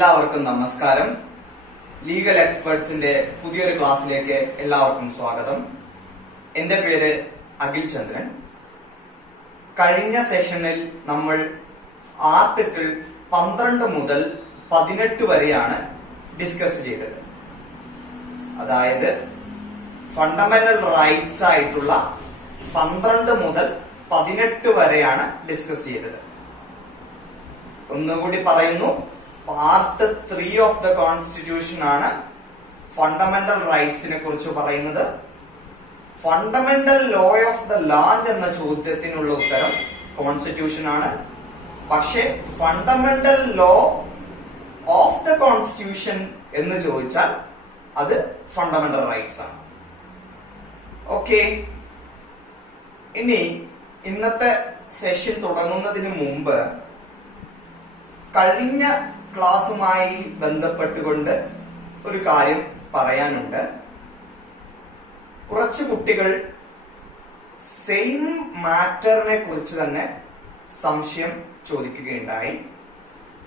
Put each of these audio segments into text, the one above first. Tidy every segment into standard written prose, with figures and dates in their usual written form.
എല്ലാവർക്കും നമസ്കാരം. ലീഗൽ എക്സ്പേർട്സിന്റെ പുതിയൊരു ക്ലാസ്സിലേക്ക് എല്ലാവർക്കും സ്വാഗതം. എന്റെ പേര് അഖിൽ ചന്ദ്രൻ. കഴിഞ്ഞ സെഷനിൽ നമ്മൾ ആർട്ടിക്കിൾ 12 മുതൽ 18 വരെയാണ് ഡിസ്കസ് ചെയ്തത്. അതായത് ഫണ്ടമെന്റൽ റൈറ്റ്സ് ആയിട്ടുള്ള 12 മുതൽ 18 വരെയാണ് ഡിസ്കസ് ചെയ്തത്. ഒന്നുകൂടി പറയുന്നു, പാർട്ട് 3 ഓഫ് ദ കോൺസ്റ്റിറ്റ്യൂഷൻ ആണ് ഫണ്ടമെന്റൽ റൈറ്റ്സിനെ കുറിച്ച് പറയുന്നത്. Fundamental law of the land എന്ന ചോദ്യത്തിനുള്ള ഉത്തരം കോൺസ്റ്റിറ്റ്യൂഷൻ ആണ്. പക്ഷെ fundamental law of the constitution എന്ന് ചോദിച്ചാൽ അത് ഫണ്ടമെന്റൽ റൈറ്റ്സ് ആണ്. ഓക്കെ, ഇനി ഇന്നത്തെ സെഷൻ തുടങ്ങുന്നതിന് മുമ്പ് കഴിഞ്ഞ ക്ലാസ്സുമായി ബന്ധപ്പെട്ടുകൊണ്ട് ഒരു കാര്യം പറയാനുണ്ട്. കുറച്ച് കുട്ടികൾ സെയിം മാറ്ററിനെ കുറിച്ച് തന്നെ സംശയം ചോദിക്കുകയുണ്ടായി.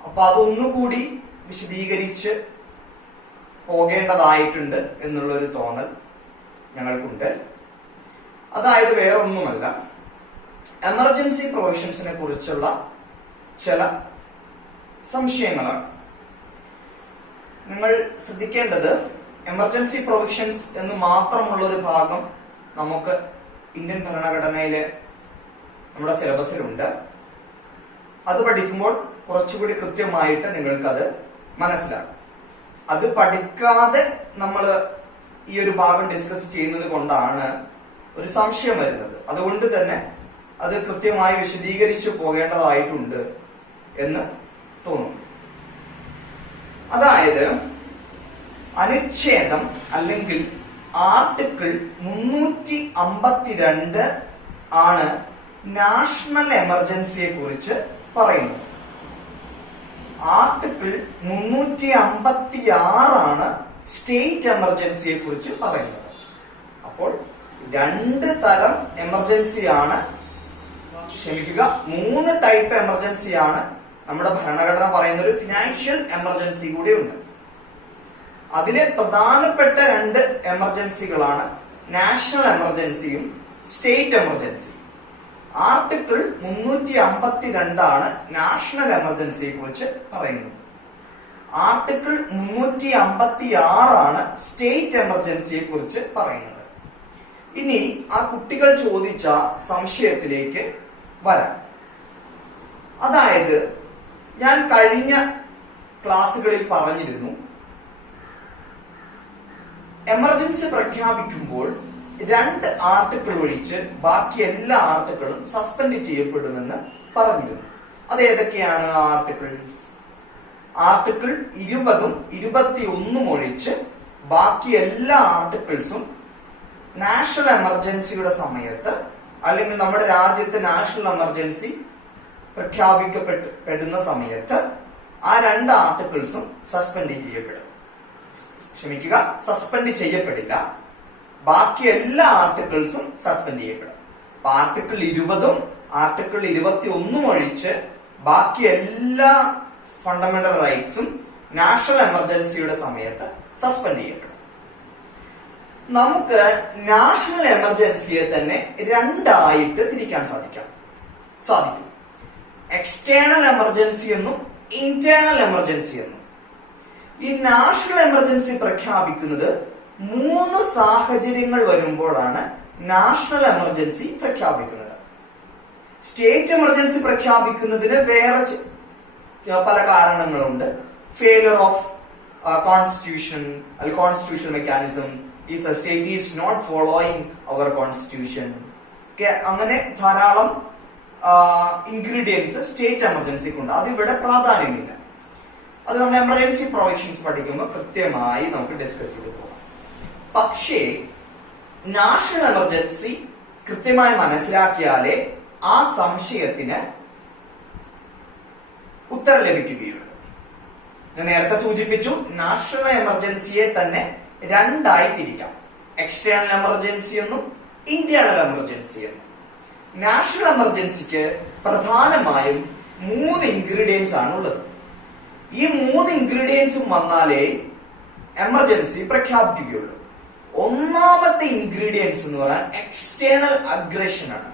അപ്പൊ അതൊന്നുകൂടി വിശദീകരിച്ച് പോകേണ്ടതായിട്ടുണ്ട് എന്നുള്ളൊരു തോന്നൽ ഞങ്ങൾക്കുണ്ട്. അതായത് വേറൊന്നുമല്ല, എമർജൻസി പ്രൊവിഷൻസിനെ കുറിച്ചുള്ള ചില സംശയങ്ങളാണ്. നിങ്ങൾ ശ്രദ്ധിക്കേണ്ടത്, എമർജൻസി പ്രൊവിഷൻസ് എന്ന് മാത്രമുള്ള ഒരു ഭാഗം നമുക്ക് ഇന്ത്യൻ ഭരണഘടനയിലെ നമ്മുടെ സിലബസിലുണ്ട്. അത് പഠിക്കുമ്പോൾ കുറച്ചുകൂടി കൃത്യമായിട്ട് നിങ്ങൾക്കത് മനസ്സിലാകും. അത് പഠിക്കാതെ നമ്മൾ ഈ ഒരു ഭാഗം ഡിസ്കസ് ചെയ്യുന്നത് കൊണ്ടാണ് ഒരു സംശയം വരുന്നത്. അതുകൊണ്ട് തന്നെ അത് കൃത്യമായി വിശദീകരിച്ചു പോകേണ്ടതായിട്ടുണ്ട് എന്ന് തോന്നുന്നു. അതായത് അനുച്ഛേദം അല്ലെങ്കിൽ ആർട്ടിക്കിൾ 352 ആണ് നാഷണൽ എമർജൻസിയെ കുറിച്ച് പറയുന്നത്. ആർട്ടിക്കിൾ 356 ആണ് സ്റ്റേറ്റ് എമർജൻസിയെ കുറിച്ച് പറയുന്നത്. അപ്പോൾ രണ്ട് തരം എമർജൻസിയാണ്, ക്ഷമിക്കുക, 3 ടൈപ്പ് എമർജൻസിയാണ് നമ്മുടെ ഭരണഘടന പറയുന്ന. ഒരു ഫിനാൻഷ്യൽ എമർജൻസി കൂടി ഉണ്ട്. അതിലെ പ്രധാനപ്പെട്ട 2 എമർജൻസികളാണ് നാഷണൽ എമർജൻസിയും സ്റ്റേറ്റ് എമർജൻസിയും. ആർട്ടിക്കിൾ 352 ആണ് നാഷണൽ എമർജൻസിയെ കുറിച്ച് പറയുന്നത്. ആർട്ടിക്കിൾ 356 ആണ് സ്റ്റേറ്റ് എമർജൻസിയെ കുറിച്ച് പറയുന്നത്. ഇനി ആ കുട്ടികൾ ചോദിച്ച സംശയത്തിലേക്ക് വരാം. അതായത് ഞാൻ കഴിഞ്ഞ ക്ലാസ്സുകളിൽ പറഞ്ഞിരുന്നു, എമർജൻസി പ്രഖ്യാപിക്കുമ്പോൾ 2 ആർട്ടിക്കിൾ ഒഴിച്ച് ബാക്കി എല്ലാ ആർട്ടിക്കിളും സസ്പെൻഡ് ചെയ്യപ്പെടുമെന്ന് പറഞ്ഞിരുന്നു. അത് ഏതൊക്കെയാണ് ആർട്ടിക്കിൾസ്? ആർട്ടിക്കിൾ 20ഉം 21ഉം ഒഴിച്ച് ബാക്കി എല്ലാ ആർട്ടിക്കിൾസും നാഷണൽ എമർജൻസിയുടെ സമയത്ത്, അല്ലെങ്കിൽ നമ്മുടെ രാജ്യത്ത് നാഷണൽ എമർജൻസി പ്രഖ്യാപിക്കപ്പെടുന്ന സമയത്ത് ആ 2 ആർട്ടിക്കിൾസും സസ്പെൻഡ് ചെയ്യപ്പെടും. ക്ഷമിക്കുക, സസ്പെൻഡ് ചെയ്യപ്പെടില്ല. ബാക്കി എല്ലാ ആർട്ടിക്കിൾസും സസ്പെൻഡ് ചെയ്യപ്പെടും. ആർട്ടിക്കിൾ 20ഉം ആർട്ടിക്കിൾ 21ഉം ഒഴിച്ച് ബാക്കി എല്ലാ ഫണ്ടമെന്റൽ റൈറ്റ്സും നാഷണൽ എമർജൻസിയുടെ സമയത്ത് സസ്പെൻഡ് ചെയ്യപ്പെടും. നമുക്ക് നാഷണൽ എമർജൻസിയെ തന്നെ 2 ആയിട്ട് തിരിക്കാൻ സാധിക്കും. എക്സ്റ്റേണൽ എമർജൻസി എന്നും ഇന്റേണൽ എമർജൻസി എന്നും. ഈ നാഷണൽ എമർജൻസി പ്രഖ്യാപിക്കുന്നത് 3 സാഹചര്യങ്ങൾ വരുമ്പോഴാണ് നാഷണൽ എമർജൻസി പ്രഖ്യാപിക്കുന്നത്. സ്റ്റേറ്റ് എമർജൻസി പ്രഖ്യാപിക്കുന്നതിന് വേറെ പല കാരണങ്ങളുണ്ട്. Failure of constitution, constitutional mechanism, if the state is not following our constitution, അങ്ങനെ ധാരാളം ഇൻഗ്രീഡിയൻസ് സ്റ്റേറ്റ് എമർജൻസിക്ക് ഉണ്ട്. അതിവിടെ പ്രാധാന്യമില്ല. അത് നമ്മൾ എമർജൻസി പ്രൊവിഷൻസ് പഠിക്കുമ്പോൾ കൃത്യമായി നമുക്ക് ഡിസ്കസ് ചെയ്ത് പോകാം. പക്ഷേ നാഷണൽ എമർജൻസി കൃത്യമായി മനസ്സിലാക്കിയാലേ ആ സംശയത്തിന് ഉത്തരം ലഭിക്കുകയുള്ളൂ. ഞാൻ നേരത്തെ സൂചിപ്പിച്ചു, നാഷണൽ എമർജൻസിയെ തന്നെ 2 ആയി തിരിക്കാം. എക്സ്റ്റേണൽ എമർജൻസി എന്നും ഇന്റേണൽ എമർജൻസി എന്നും. നാഷണൽ എമർജൻസിക്ക് പ്രധാനമായും 3 ഇൻഗ്രീഡിയൻസ് ആണ് ഉള്ളത്. ഈ 3 ഇൻഗ്രീഡിയൻസും വന്നാലേ എമർജൻസി പ്രഖ്യാപിക്കുകയുള്ളൂ. ഒന്നാമത്തെ ഇൻഗ്രീഡിയൻസ് എന്ന് പറയാൻ എക്സ്റ്റേണൽ അഗ്രഷൻ ആണ്.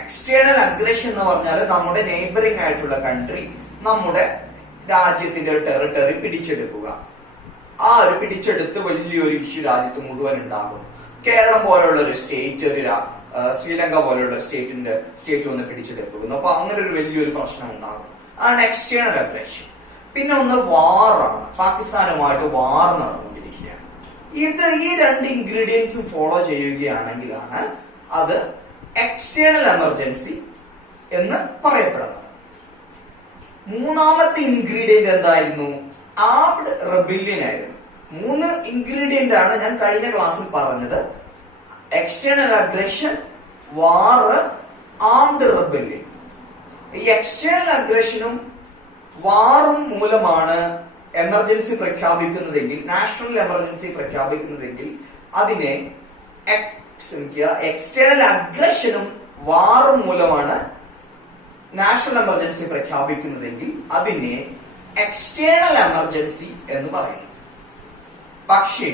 എക്സ്റ്റേണൽ അഗ്രഷൻ എന്ന് പറഞ്ഞാൽ നമ്മുടെ നെയ്ബറിംഗ് ആയിട്ടുള്ള കൺട്രി നമ്മുടെ രാജ്യത്തിന്റെ ടെറിട്ടറി പിടിച്ചെടുക്കുക. ആ ഒരു പിടിച്ചെടുത്ത് വലിയൊരു ഇഷ്യൂ രാജ്യത്ത് മുഴുവൻ ഉണ്ടാകും. കേരളം പോലുള്ള ഒരു സ്റ്റേറ്റ്, ശ്രീലങ്ക പോലുള്ള സ്റ്റേറ്റ് വന്ന് പിടിച്ചെടുക്കുന്നു. അപ്പൊ അങ്ങനെ ഒരു വലിയൊരു പ്രശ്നം ഉണ്ടാകും. അതാണ് എക്സ്റ്റേണൽ അഗ്രഷൻ. പിന്നെ ഒന്ന് വാറാണ്. പാകിസ്ഥാനുമായിട്ട് വാർ നടന്നുകൊണ്ടിരിക്കുകയാണ്. ഈ 2 ഇൻഗ്രീഡിയൻസും ഫോളോ ചെയ്യുകയാണെങ്കിലാണ് അത് എക്സ്റ്റേണൽ എമർജൻസി എന്ന് പറയപ്പെടുന്നത്. മൂന്നാമത്തെ ഇൻഗ്രീഡിയന്റ് എന്തായിരുന്നു? ആർംഡ് റെബല്യൻ ആയിരുന്നു. 3 ഇൻഗ്രീഡിയന്റ് ആണ് ഞാൻ കഴിഞ്ഞ ക്ലാസ്സിൽ പറഞ്ഞത്. എക്സ്റ്റേണൽ അഗ്രഷൻ, വാർ, ആർംഡ് റെബല്യൻ. ഈ എക്സ്റ്റേണൽ അഗ്രഷനും വാറും മൂലമാണ് എമർജൻസി പ്രഖ്യാപിക്കുന്നതെങ്കിൽ, നാഷണൽ എമർജൻസി പ്രഖ്യാപിക്കുന്നതെങ്കിൽ അതിനെ എക്സ്റ്റേണൽ അഗ്രഷനും വാറും മൂലമാണ് നാഷണൽ എമർജൻസി പ്രഖ്യാപിക്കുന്നതെങ്കിൽ അതിനെ എക്സ്റ്റേണൽ എമർജൻസി എന്ന് പറയുന്നു. പക്ഷേ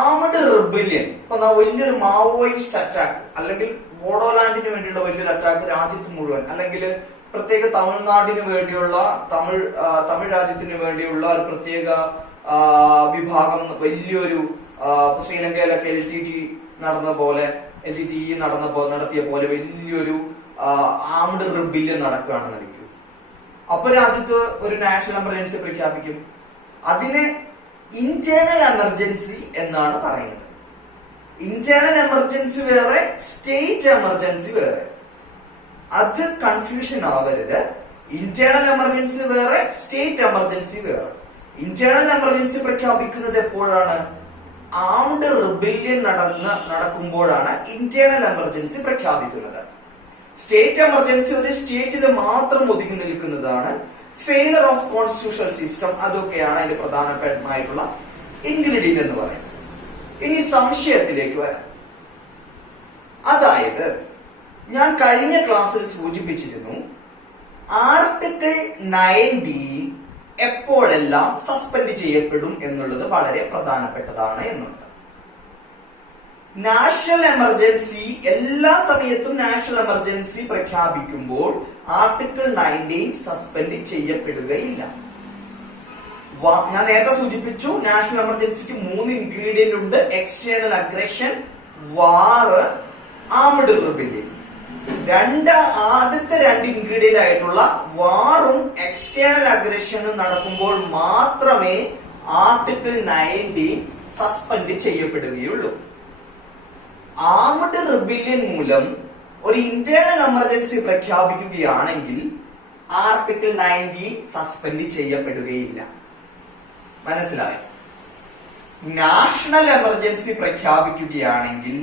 ആർംഡ് റിബല്യൻ, ഇപ്പൊ വലിയൊരു മാവോയിസ്റ്റ് അറ്റാക്ക് അല്ലെങ്കിൽ ബോഡോലാൻഡിന് വേണ്ടിയുള്ള വലിയൊരു അറ്റാക്ക് രാജ്യത്ത് മുഴുവൻ, അല്ലെങ്കിൽ പ്രത്യേക തമിഴ്നാടിന് വേണ്ടിയുള്ള തമിഴ് രാജ്യത്തിന് വേണ്ടിയുള്ള ഒരു പ്രത്യേക വിഭാഗം, വലിയൊരു ശ്രീലങ്കയിലൊക്കെ LTTE നടത്തിയ പോലെ വലിയൊരു ആർംഡ് റിബല്യൻ നടക്കുകയാണെന്ന് അറിയിക്കും. അപ്പൊ രാജ്യത്ത് ഒരു നാഷണൽ എമർജൻസി പ്രഖ്യാപിക്കും. അതിനെ ഇന്റേണൽ എമർജൻസി എന്നാണ് പറയുന്നത്. ഇന്റേണൽ എമർജൻസി വേറെ, സ്റ്റേറ്റ് എമർജൻസി വേറെ. അത് കൺഫ്യൂഷൻ ആവരുത്. ഇന്റേണൽ എമർജൻസി വേറെ, സ്റ്റേറ്റ് എമർജൻസി വേറെ. ഇന്റേണൽ എമർജൻസി പ്രഖ്യാപിക്കുന്നത് എപ്പോഴാണ്? ആർംഡ് റിബല്യൻ നടക്കുമ്പോഴാണ് ഇന്റേണൽ എമർജൻസി പ്രഖ്യാപിക്കുന്നത്. സ്റ്റേറ്റ് എമർജൻസി ഒരു സ്റ്റേറ്റിൽ മാത്രം ഒതുങ്ങി നിൽക്കുന്നതാണ്. ഫെയിലർ ഓഫ് കോൺസ്റ്റിറ്റ്യൂഷണൽ സിസ്റ്റം, അതൊക്കെയാണ് അതിന്റെ പ്രധാനമായിട്ടുള്ള ഇൻഗ്രീഡിയന്റ് എന്ന് പറയുന്നത്. ഇനി സംശയത്തിലേക്ക് വരാം. അതായത് ഞാൻ കഴിഞ്ഞ ക്ലാസ്സിൽ സൂചിപ്പിച്ചിരുന്നു, ആർട്ടിക്കിൾ 19 എപ്പോഴെല്ലാം സസ്പെൻഡ് ചെയ്യപ്പെടും എന്നുള്ളത് വളരെ പ്രധാനപ്പെട്ടതാണ് എന്നുള്ളത്. നാഷണൽ എമർജൻസി എല്ലാ സമയത്തും നാഷണൽ എമർജൻസി പ്രഖ്യാപിക്കുമ്പോൾ ആർട്ടിക്കിൾ 19 സസ്പെൻഡ് ചെയ്യപ്പെടുകയില്ല. ഞാൻ നേരത്തെ സൂചിപ്പിച്ചു, നാഷണൽ എമർജൻസിക്ക് 3 ഇൻഗ്രീഡിയന്റ് ഉണ്ട്: എക്സ്റ്റേണൽ അഗ്രഷൻ, വാർ, ആർംഡ് റിബല്യൻ. ആദ്യത്തെ 2 ഇൻഗ്രീഡിയന്റ് ആയിട്ടുള്ള വാറും എക്സ്റ്റേണൽ അഗ്രഷനും നടക്കുമ്പോൾ മാത്രമേ ആർട്ടിക്കിൾ 19 സസ്പെൻഡ് ചെയ്യപ്പെടുകയുള്ളൂ. ആർംഡ് റിബല്യൻ മൂലം ഒരു ഇന്റേണൽ എമർജൻസി പ്രഖ്യാപിക്കുകയാണെങ്കിൽ ആർട്ടിക്കിൾ 19 സസ്പെൻഡ് ചെയ്യപ്പെടുകയില്ല. മനസ്സിലായോ? നാഷണൽ എമർജൻസി പ്രഖ്യാപിക്കുകയാണെങ്കിൽ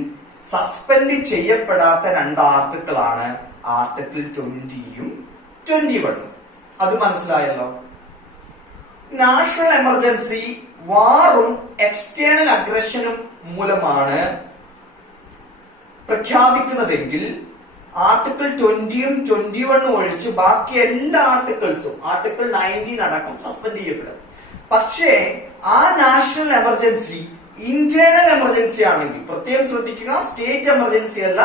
സസ്പെൻഡ് ചെയ്യപ്പെടാത്ത 2 ആർട്ടിക്കിളാണ് ആർട്ടിക്കിൾ 20യും 21. അത് മനസ്സിലായല്ലോ. നാഷണൽ എമർജൻസി വാറും എക്സ്റ്റേണൽ അഗ്രഷനും മൂലമാണ് പ്രഖ്യാപിക്കുന്നതെങ്കിൽ ആർട്ടിക്കിൾ 20യും 21 ഒഴിച്ച് ബാക്കി എല്ലാ ആർട്ടിക്കിൾസും ആർട്ടിക്കിൾ 19 അടക്കം സസ്പെൻഡ് ചെയ്യപ്പെടും. പക്ഷേ ആ നാഷണൽ എമർജൻസി ഇന്റേണൽ എമർജൻസി ആണെങ്കിൽ, പ്രത്യേകം ശ്രദ്ധിക്കുക, സ്റ്റേറ്റ് എമർജൻസി അല്ല,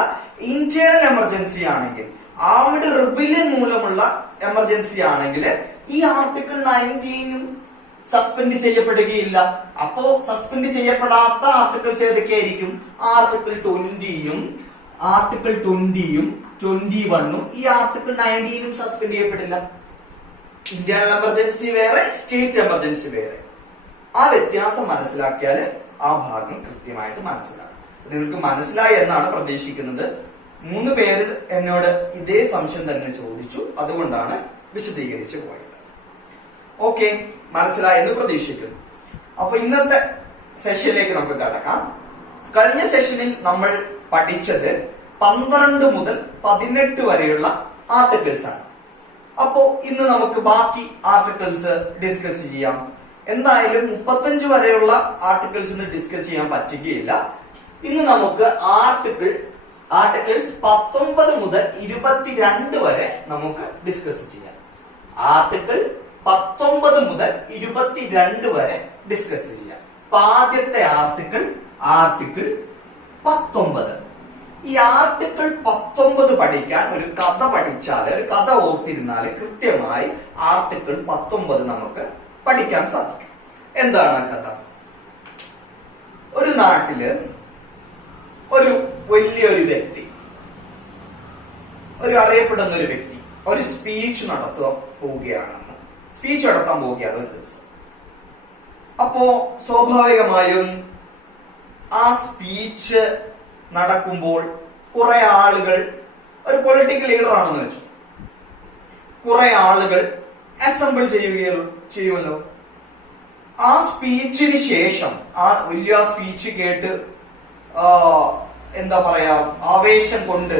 ഇന്റേണൽ എമർജൻസി ആണെങ്കിൽ, ആർംഡ് റിബല്യൻ മൂലമുള്ള എമർജൻസി ആണെങ്കിൽ ഈ ആർട്ടിക്കിൾ 19 സസ്പെൻഡ് ചെയ്യപ്പെടുകയില്ല. അപ്പോ സസ്പെൻഡ് ചെയ്യപ്പെടാത്ത ആർട്ടിക്കിൾസ് ഏതൊക്കെയായിരിക്കും? ആർട്ടിക്കിൾ 20യും 21 ഈ ആർട്ടിക്കിൾ 19 സസ്പെൻഡ് ചെയ്യപ്പെടില്ല. ഇന്റേണൽ എമർജൻസി വേറെ, സ്റ്റേറ്റ് എമർജൻസി വേറെ. ആ വ്യത്യാസം മനസ്സിലാക്കിയാൽ ആ ഭാഗം കൃത്യമായിട്ട് മനസ്സിലാക്കും. നിങ്ങൾക്ക് മനസ്സിലായി എന്നാണ് പ്രതീക്ഷിക്കുന്നത്. 3 പേര് എന്നോട് ഇതേ സംശയം തന്നെ ചോദിച്ചു, അതുകൊണ്ടാണ് വിശദീകരിച്ചു പോയത്. ഓക്കെ, മനസ്സിലായി എന്ന് പ്രതീക്ഷിക്കുന്നു. അപ്പൊ ഇന്നത്തെ സെഷനിലേക്ക് നമുക്ക് കടക്കാം. കഴിഞ്ഞ സെഷനിൽ നമ്മൾ പഠിച്ചത് 12 മുതൽ 18 വരെയുള്ള ആർട്ടിക്കിൾസ് ആണ്. അപ്പോ ഇന്ന് നമുക്ക് ബാക്കി ആർട്ടിക്കിൾസ് ഡിസ്കസ് ചെയ്യാം. എന്തായാലും 35 വരെയുള്ള ആർട്ടിക്കിൾസ് ഡിസ്കസ് ചെയ്യാൻ പറ്റുകയില്ല. ഇന്ന് നമുക്ക് ആർട്ടിക്കിൾസ് 19 മുതൽ 22 വരെ നമുക്ക് ഡിസ്കസ് ചെയ്യാം. ആർട്ടിക്കിൾ 19 മുതൽ 22 വരെ ഡിസ്കസ് ചെയ്യാം. അപ്പൊ ആദ്യത്തെ ആർട്ടിക്കിൾ 19. ഈ ആർട്ടിക്കിൾ 19 പഠിക്കാൻ ഒരു കഥ പഠിച്ചാൽ, ഒരു കഥ ഓർത്തിരുന്നാൽ കൃത്യമായി ആർട്ടിക്കിൾ 19 നമുക്ക് പഠിക്കാൻ സാധിക്കും. എന്താണ് ആ കഥ? ഒരു നാട്ടില് ഒരു വലിയൊരു വ്യക്തി, ഒരു അറിയപ്പെടുന്ന ഒരു വ്യക്തി ഒരു സ്പീച്ച് നടത്താൻ പോവുകയാണ് ഒരു ദിവസം. അപ്പോ സ്വാഭാവികമായും ആ സ്പീച്ച് നടക്കുമ്പോൾ കുറെ ആളുകൾ, ഒരു പൊളിറ്റിക്കൽ ലീഡർ ആണെന്ന് വെച്ചു, കുറെ ആളുകൾ അസംബിൾ ചെയ്യുമല്ലോ. ആ സ്പീച്ചിന് ശേഷം, ആ വലിയ സ്പീച്ച് കേട്ട് എന്താ പറയാ, ആവേശം കൊണ്ട്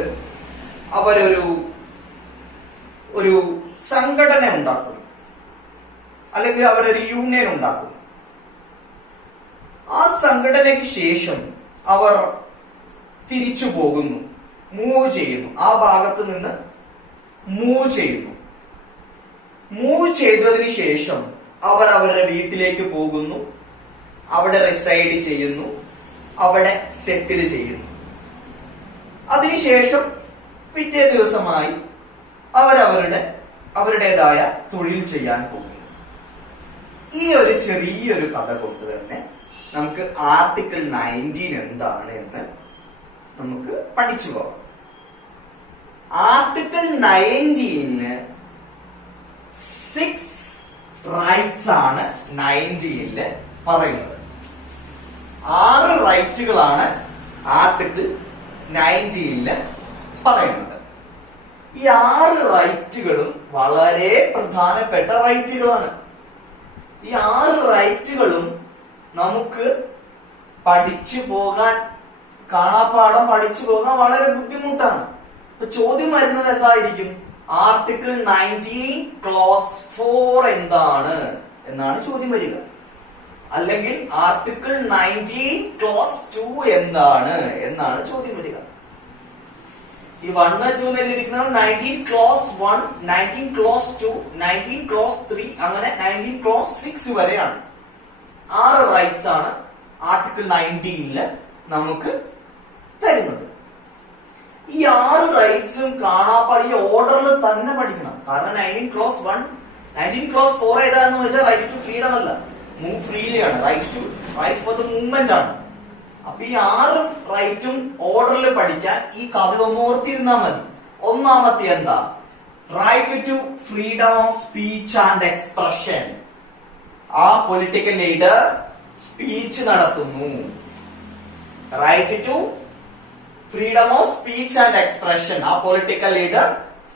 ഒരു സംഘടന ഉണ്ടാക്കും, അല്ലെങ്കിൽ അവരൊരു യൂണിയൻ ഉണ്ടാക്കും. ആ സംഘടനയ്ക്ക് ശേഷം അവർ തിരിച്ചു പോകുന്നു, മൂവ് ചെയ്യുന്നു, ആ ഭാഗത്ത് നിന്ന് മൂവ് ചെയ്യുന്നു. മൂവ് ചെയ്തതിന് ശേഷം അവർ അവരുടെ വീട്ടിലേക്ക് പോകുന്നു, അവിടെ റിസൈഡ് ചെയ്യുന്നു, അവിടെ സെറ്റിൽ ചെയ്യുന്നു. അതിനുശേഷം പിറ്റേ ദിവസമായി അവരുടേതായ തൊഴിൽ ചെയ്യാൻ പോകുന്നു. ഈ ഒരു ചെറിയൊരു കഥ കൊണ്ട് തന്നെ നമുക്ക് ആർട്ടിക്കിൾ 19 എന്താണ് എന്ന് നമുക്ക് പഠിച്ചു പോകാം. ആർട്ടിക്കിൾ 19 6 റൈറ്റ്സ് ആണ് 19 പറയുന്നത്. 6 റൈറ്റുകളാണ് ആർട്ടിക്കിൾ 19 പറയുന്നത്. ഈ 6 റൈറ്റുകളും വളരെ പ്രധാനപ്പെട്ട റൈറ്റുകളാണ്. ഈ 6 റൈറ്റുകളും നമുക്ക് പഠിച്ചു പോകാൻ, കാണാപ്പാഠം പഠിച്ചു പോകാൻ വളരെ ബുദ്ധിമുട്ടാണ്. അപ്പൊ ചോദ്യം വരുന്നത് എന്തായിരിക്കും? ആർട്ടിക്കിൾ 19 ക്ലോസ് 4 എന്താണ് എന്നാണ് ചോദ്യം വരിക. അല്ലെങ്കിൽ ആർട്ടിക്കിൾ 19 ക്ലോസ് 2 എന്താണ് എന്നാണ് ചോദ്യം വരിക. ഈ 1, 2 എഴുതിയിരിക്കുന്നത് 19 ക്ലോസ് 1, 19 ക്ലോസ് 2, 19 ക്ലോസ് 3, അങ്ങനെ 19 ക്ലോസ് 6 വരെയാണ്. 6 റൈറ്റ്സ് ആണ് ആർട്ടിക്കിൾ 19 നമുക്ക് തരുന്നത്. ഈ 6 റൈറ്റ്സും കാണാപ്പാടി ഈ ഓർഡറിൽ തന്നെ പഠിക്കണം. കാരണം 19 ക്ലോസ് 1, 19 ക്ലോസ് 4 ഏതാണെന്ന് വെച്ചാൽ റൈറ്റ് ടു ഫ്രീഡം അല്ല, മൂവ് ഫ്രീലി ആണ്, റൈറ്റ് ഫോർ ദ മൂവ്മെന്റ് ആണ്. അപ്പൊ ഈ 6 റൈറ്റും ഓർഡറിൽ പഠിക്കാൻ ഈ കഥ ഒന്ന് ഓർത്തിരുന്നാൽ മതി. ഒന്നാമത്തെ എന്താ? Right to freedom of speech and expression. ആ പൊളിറ്റിക്കൽ ലീഡർ സ്പീച്ച് നടത്തുന്നു. Right to freedom of speech and expression. ആ പൊളിറ്റിക്കൽ ലീഡർ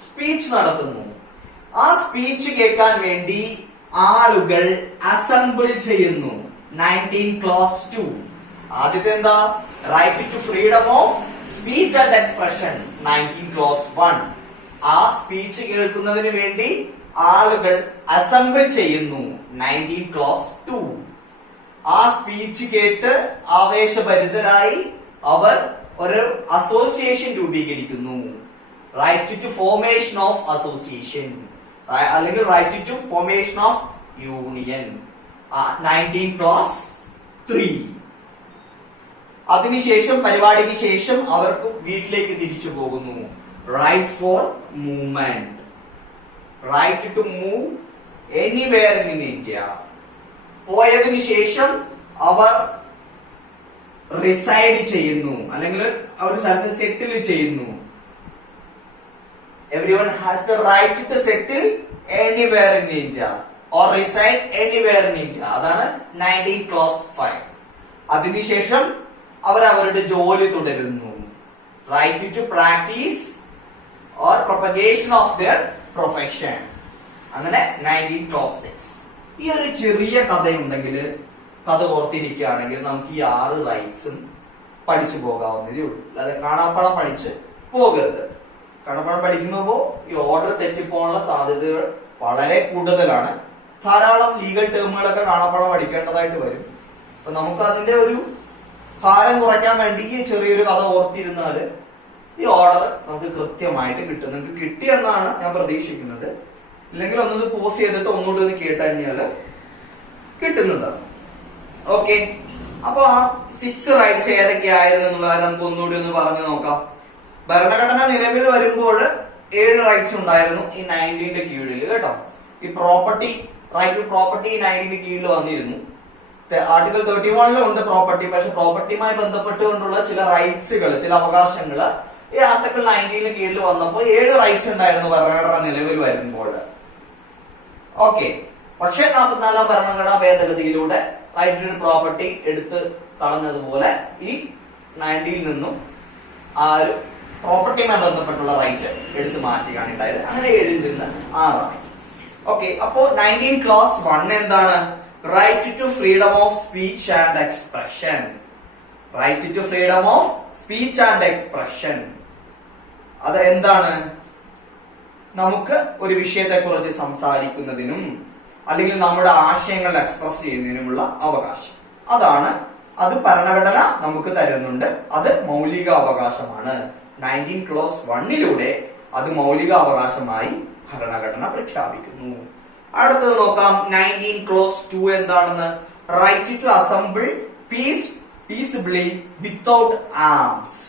സ്പീച്ച് നടത്തുന്നു. ആ സ്പീച്ച് കേൾക്കാൻ വേണ്ടി ആളുകൾ അസംബിൾ ചെയ്യുന്നു. 19 ക്ലോസ് 2. ആദ്യത്തെ എന്താ? Right to freedom of speech and expression. 19 clause 1. ആ സ്പീച്ച് കേൾക്കുന്നതിന് വേണ്ടി ആളുകൾ അസംബിൾ ചെയ്യുന്നു. 19 ക്ലോസ് 2. ആ സ്പീച്ച് കേട്ട് ആവേശഭരിതരായി അവർ ഒരു അസോസിയേഷൻ രൂപീകരിക്കുന്നു. Right to formation of association, അല്ലെങ്കിൽ right to formation of union. 19 clause 3. അതിനുശേഷം, പരിപാടിക്ക് ശേഷം അവർക്ക് വീട്ടിലേക്ക് തിരിച്ചു പോകുന്നു. Right for movement, right to move anywhere in India. പോയതിനു ശേഷം അവർ റിസൈഡ് ചെയ്യുന്നു, അല്ലെങ്കിൽ അവർ സ്ഥലത്ത് സെറ്റിൽ ചെയ്യുന്നു. Everyone has the right to settle anywhere in India or reside anywhere in India. അതാണ് 19 ക്ലോസ് 5. അതിനുശേഷം അവർ അവരുടെ ജോലി തുടരുന്നു. Right to practise or propagation of their profession. അങ്ങനെ 19 ക്ലോസ് 6. ഈ ഒരു ചെറിയ കഥയുണ്ടെങ്കിൽ, കഥ ഓർത്തിരിക്കുകയാണെങ്കിൽ നമുക്ക് ഈ 6 റൈറ്റ്സും പഠിച്ചു പോകാവുന്നതേ ഉള്ളൂ. അല്ലാതെ കാണാപ്പാടം പഠിച്ച് പോകരുത്. കാണാപ്പാടം പഠിക്കുമ്പോൾ ഈ ഓർഡർ തെറ്റിപ്പോകാനുള്ള സാധ്യതകൾ വളരെ കൂടുതലാണ്. ധാരാളം ലീഗൽ ടേമുകളൊക്കെ കാണാപ്പാടം പഠിക്കേണ്ടതായിട്ട് വരും. അപ്പൊ നമുക്ക് അതിന്റെ ഒരു ഭാരം കുറയ്ക്കാൻ വേണ്ടി ഈ ചെറിയൊരു കഥ ഓർത്തിരുന്നാല് ഈ ഓർഡർ നമുക്ക് കൃത്യമായിട്ട് കിട്ടും. നിങ്ങൾക്ക് കിട്ടിയെന്നാണ് ഞാൻ പ്രതീക്ഷിക്കുന്നത്. ഇല്ലെങ്കിൽ ഒന്നത് പോസ് ചെയ്തിട്ട് ഒന്നുകൂടി ഒന്ന് കേട്ട് കഴിഞ്ഞാല് കിട്ടുന്നതാണ്. ഓക്കെ, അപ്പൊ ആ 6 റൈറ്റ്സ് ഏതൊക്കെയായിരുന്നു എന്നുള്ളത് നമുക്ക് ഒന്നുകൂടി ഒന്ന് പറഞ്ഞു നോക്കാം. ഭരണഘടന നിലവിൽ വരുമ്പോൾ 7 റൈറ്റ്സ് ഉണ്ടായിരുന്നു ഈ 19ന്റെ കീഴിൽ കേട്ടോ. ഈ പ്രോപ്പർട്ടി, റൈറ്റ് ടു പ്രോപ്പർട്ടി 19ന്റെ കീഴിൽ വന്നിരുന്നു. ആർട്ടിക്കിൾ 31 ഉണ്ട് പ്രോപ്പർട്ടി. പക്ഷെ പ്രോപ്പർട്ടിയുമായി ബന്ധപ്പെട്ടുകൊണ്ടുള്ള ചില റൈറ്റ്സുകൾ, ചില അവകാശങ്ങൾ ഈ ആർട്ടിക്കിൾ 19ന് കീഴിൽ വന്നപ്പോൾ 7 റൈറ്റ്സ് ഉണ്ടായിരുന്നു ഭരണഘടന നിലവിൽ വരുമ്പോൾ. ഓക്കെ, പക്ഷെ 44ാം ഭരണഘടനാ ഭേദഗതിയിലൂടെ റൈറ്റ് ടു പ്രോപ്പർട്ടി എടുത്ത് കളഞ്ഞതുപോലെ ഈ 90ൽ നിന്നും ആ ഒരു പ്രോപ്പർട്ടിയുമായി ബന്ധപ്പെട്ടുള്ള റൈറ്റ് എടുത്ത് മാറ്റുകയാണ് ഉണ്ടായത്. അങ്ങനെ 7ൽ നിന്ന് 6 ആയി. ഓക്കെ, അപ്പോ 19 ക്ലോസ് 1 എന്താണ്? Right to freedom of speech and expression. Right to freedom of speech and expression അത് എന്താണ്? നമുക്ക് ഒരു വിഷയത്തെ കുറിച്ച് സംസാരിക്കുന്നതിനും അല്ലെങ്കിൽ നമ്മുടെ ആശയങ്ങൾ എക്സ്പ്രസ് ചെയ്യുന്നതിനുമുള്ള അവകാശം. അത് ഭരണഘടന നമുക്ക് തരുന്നുണ്ട്. അത് മൗലിക അവകാശമാണ്. 19 ക്ലോസ് 1 അത് മൗലിക അവകാശമായി ഭരണഘടന പ്രഖ്യാപിക്കുന്നു. അടുത്തത് നോക്കാം. 19 ക്ലോസ് 2 എന്താണെന്ന്? Right to assemble peacefully without arms.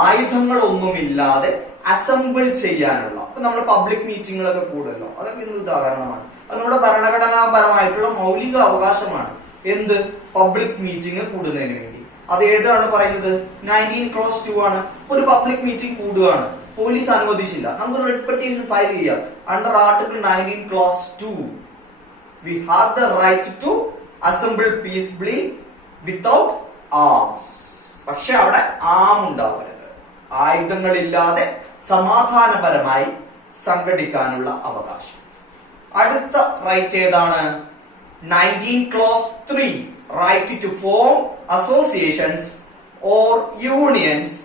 ആയുധങ്ങളൊന്നുമില്ലാതെ അസംബിൾ ചെയ്യാനുള്ള, അപ്പൊ നമ്മുടെ പബ്ലിക് മീറ്റിങ്ങുകളൊക്കെ കൂടുതലോ, അതൊക്കെ ഇതിന് ഉദാഹരണമാണ്. അത് നമ്മുടെ ഭരണഘടനാപരമായിട്ടുള്ള മൗലിക അവകാശമാണ്. എന്ത്? പബ്ലിക് മീറ്റിംഗ് കൂടുന്നതിന് വേണ്ടി. അത് ഏതാണ് പറയുന്നത്? 19 ക്ലോസ് 2 ആണ്. ഒരു പബ്ലിക് മീറ്റിംഗ് കൂടുകയാണ്, പോലീസ് അനുവദിച്ചില്ല, നമുക്ക് റിട്ട് പെറ്റീഷൻ ഫയൽ ചെയ്യാം. Under article 19 clause 2 we have the right to assemble peacefully without arms. പക്ഷെ അവിടെ ആം ഉണ്ടാവരുത്. ആയുധങ്ങളില്ലാതെ സമാധാനപരമായി സംഘടിക്കാനുള്ള അവകാശം. അടുത്ത റൈറ്റ് ഏതാണ്? 19 clause 3 right to form associations or unions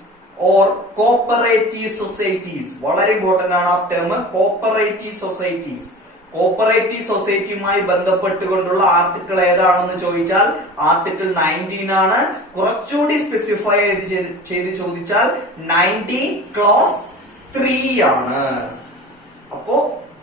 or cooperative societies. വളരെ ഇമ്പോർട്ടന്റ് ആണ് ആ ടേം, കോപ്പറേറ്റീവ് സൊസൈറ്റീസ്. കോപ്പറേറ്റീവ് സൊസൈറ്റിയുമായി ബന്ധപ്പെട്ടുകൊണ്ടുള്ള ആർട്ടിക്കിൾ ഏതാണെന്ന് ചോദിച്ചാൽ ആർട്ടിക്കിൾ 19 ആണ്. കുറച്ചുകൂടി സ്പെസിഫൈ ചെയ്ത് ചോദിച്ചാൽ 19 ക്ലോസ് 3 ആണ്. അപ്പോ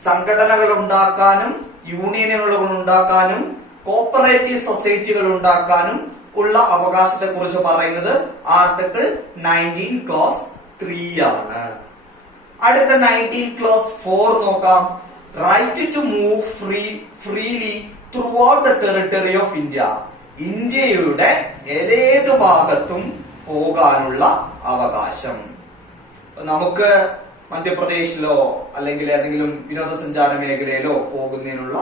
സംഘടനകൾ ഉണ്ടാക്കാനും യൂണിയനുകൾ ഉണ്ടാക്കാനും കോപ്പറേറ്റീവ് സൊസൈറ്റികൾ ഉണ്ടാക്കാനും ഉള്ള അവകാശത്തെ കുറിച്ച് പറയുന്നത് ആർട്ടിക്കിൾ 19 ക്ലോസ് 3 ആണ്. അടുത്ത 19 ക്ലോസ് 4 നോക്കാം. Right to move freely throughout the territory of India. ഇന്ത്യയുടെ ഏത് ഭാഗത്തും പോകാനുള്ള അവകാശം. നമുക്ക് മധ്യപ്രദേശിലോ അല്ലെങ്കിൽ ഏതെങ്കിലും വിനോദസഞ്ചാര മേഖലയിലോ പോകുന്നതിനുള്ള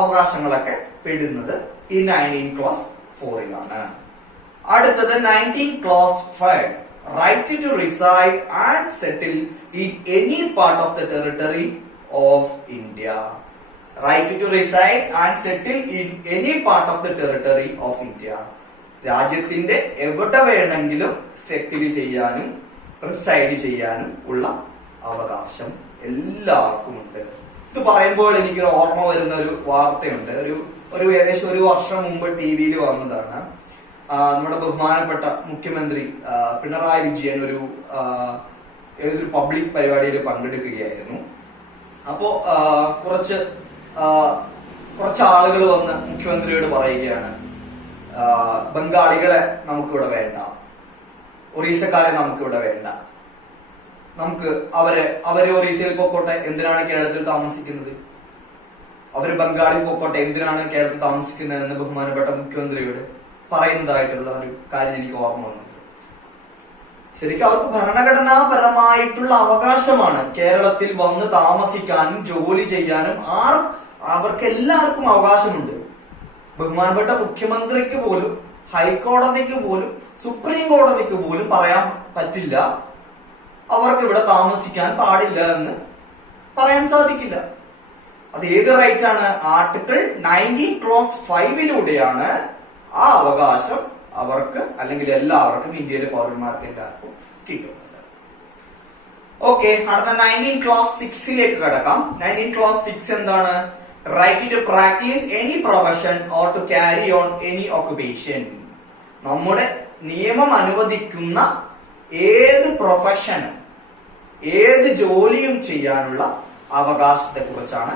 അവകാശങ്ങളൊക്കെ പെടുന്നത് ഈ 19 ക്ലോസ് 4ലാണ്. അടുത്തത് 19 clause 5 right to reside and settle in any part of the territory of India. Right to reside and settle in any part of the territory of India. രാജ്യത്തിന്റെ എവിടെ വേണമെങ്കിലും സെറ്റിൽ ചെയ്യാനും റിസൈഡ് ചെയ്യാനും ഉള്ള അവകാശം എല്ലാവർക്കും ഉണ്ട്. ഇത് പറയുമ്പോൾ എനിക്ക് ഓർമ്മ വരുന്ന ഒരു വാർത്തയുണ്ട്. ഒരു ഏകദേശം 1 വർഷം മുമ്പ് ടിവിയിൽ വന്നതാണ്. നമ്മുടെ ബഹുമാനപ്പെട്ട മുഖ്യമന്ത്രി പിണറായി വിജയൻ ഏതൊരു പബ്ലിക് പരിപാടിയിൽ പങ്കെടുക്കുകയായിരുന്നു. അപ്പോ കുറച്ച് ആളുകൾ വന്ന് മുഖ്യമന്ത്രിയോട് പറയുകയാണ്, ബംഗാളികളെ നമുക്കിവിടെ വേണ്ട, ഒറീസക്കാരെ നമുക്കിവിടെ വേണ്ട, നമുക്ക് അവര് ഒറീസയിൽ പൊക്കോട്ടെ, എന്തിനാണ് കേരളത്തിൽ താമസിക്കുന്നത്? അവര് ബംഗാളിൽ പൊക്കോട്ടെ, എന്തിനാണ് കേരളത്തിൽ താമസിക്കുന്നത് എന്ന് ബഹുമാനപ്പെട്ട മുഖ്യമന്ത്രിയോട് പറയുന്നതായിട്ടുള്ള ഒരു കാര്യം എനിക്ക് ഓർമ്മ വന്നത്. ശരിക്കും അവർക്ക് ഭരണഘടനാപരമായിട്ടുള്ള അവകാശമാണ് കേരളത്തിൽ വന്ന് താമസിക്കാനും ജോലി ചെയ്യാനും. അവർക്ക് എല്ലാവർക്കും അവകാശമുണ്ട്. ബഹുമാനപ്പെട്ട മുഖ്യമന്ത്രിക്ക് പോലും, ഹൈക്കോടതിക്ക് പോലും, സുപ്രീം കോടതിക്ക് പോലും പറയാൻ പറ്റില്ല അവർക്ക് ഇവിടെ താമസിക്കാൻ പാടില്ല എന്ന് പറയാൻ സാധിക്കില്ല. അത് ഏത് റൈറ്റ് ആണ്? ആർട്ടിക്കിൾ 19 ക്ലോസ് 5 ആ അവകാശം അവർക്ക് അല്ലെങ്കിൽ എല്ലാവർക്കും, ഇന്ത്യയിലെ പൗരന്മാർക്ക് എല്ലാവർക്കും കിട്ടുന്നത്. ഓക്കെ, അടുത്ത 19 ക്ലോസ് 6 കടക്കാം. 19 ക്ലോസ് 6 എന്താണ്? Right to practise any profession or to carry on any occupation. നമ്മുടെ നിയമം അനുവദിക്കുന്ന ഏത് പ്രൊഫഷനും ഏത് ജോലിയും ചെയ്യാനുള്ള അവകാശത്തെ കുറിച്ചാണ്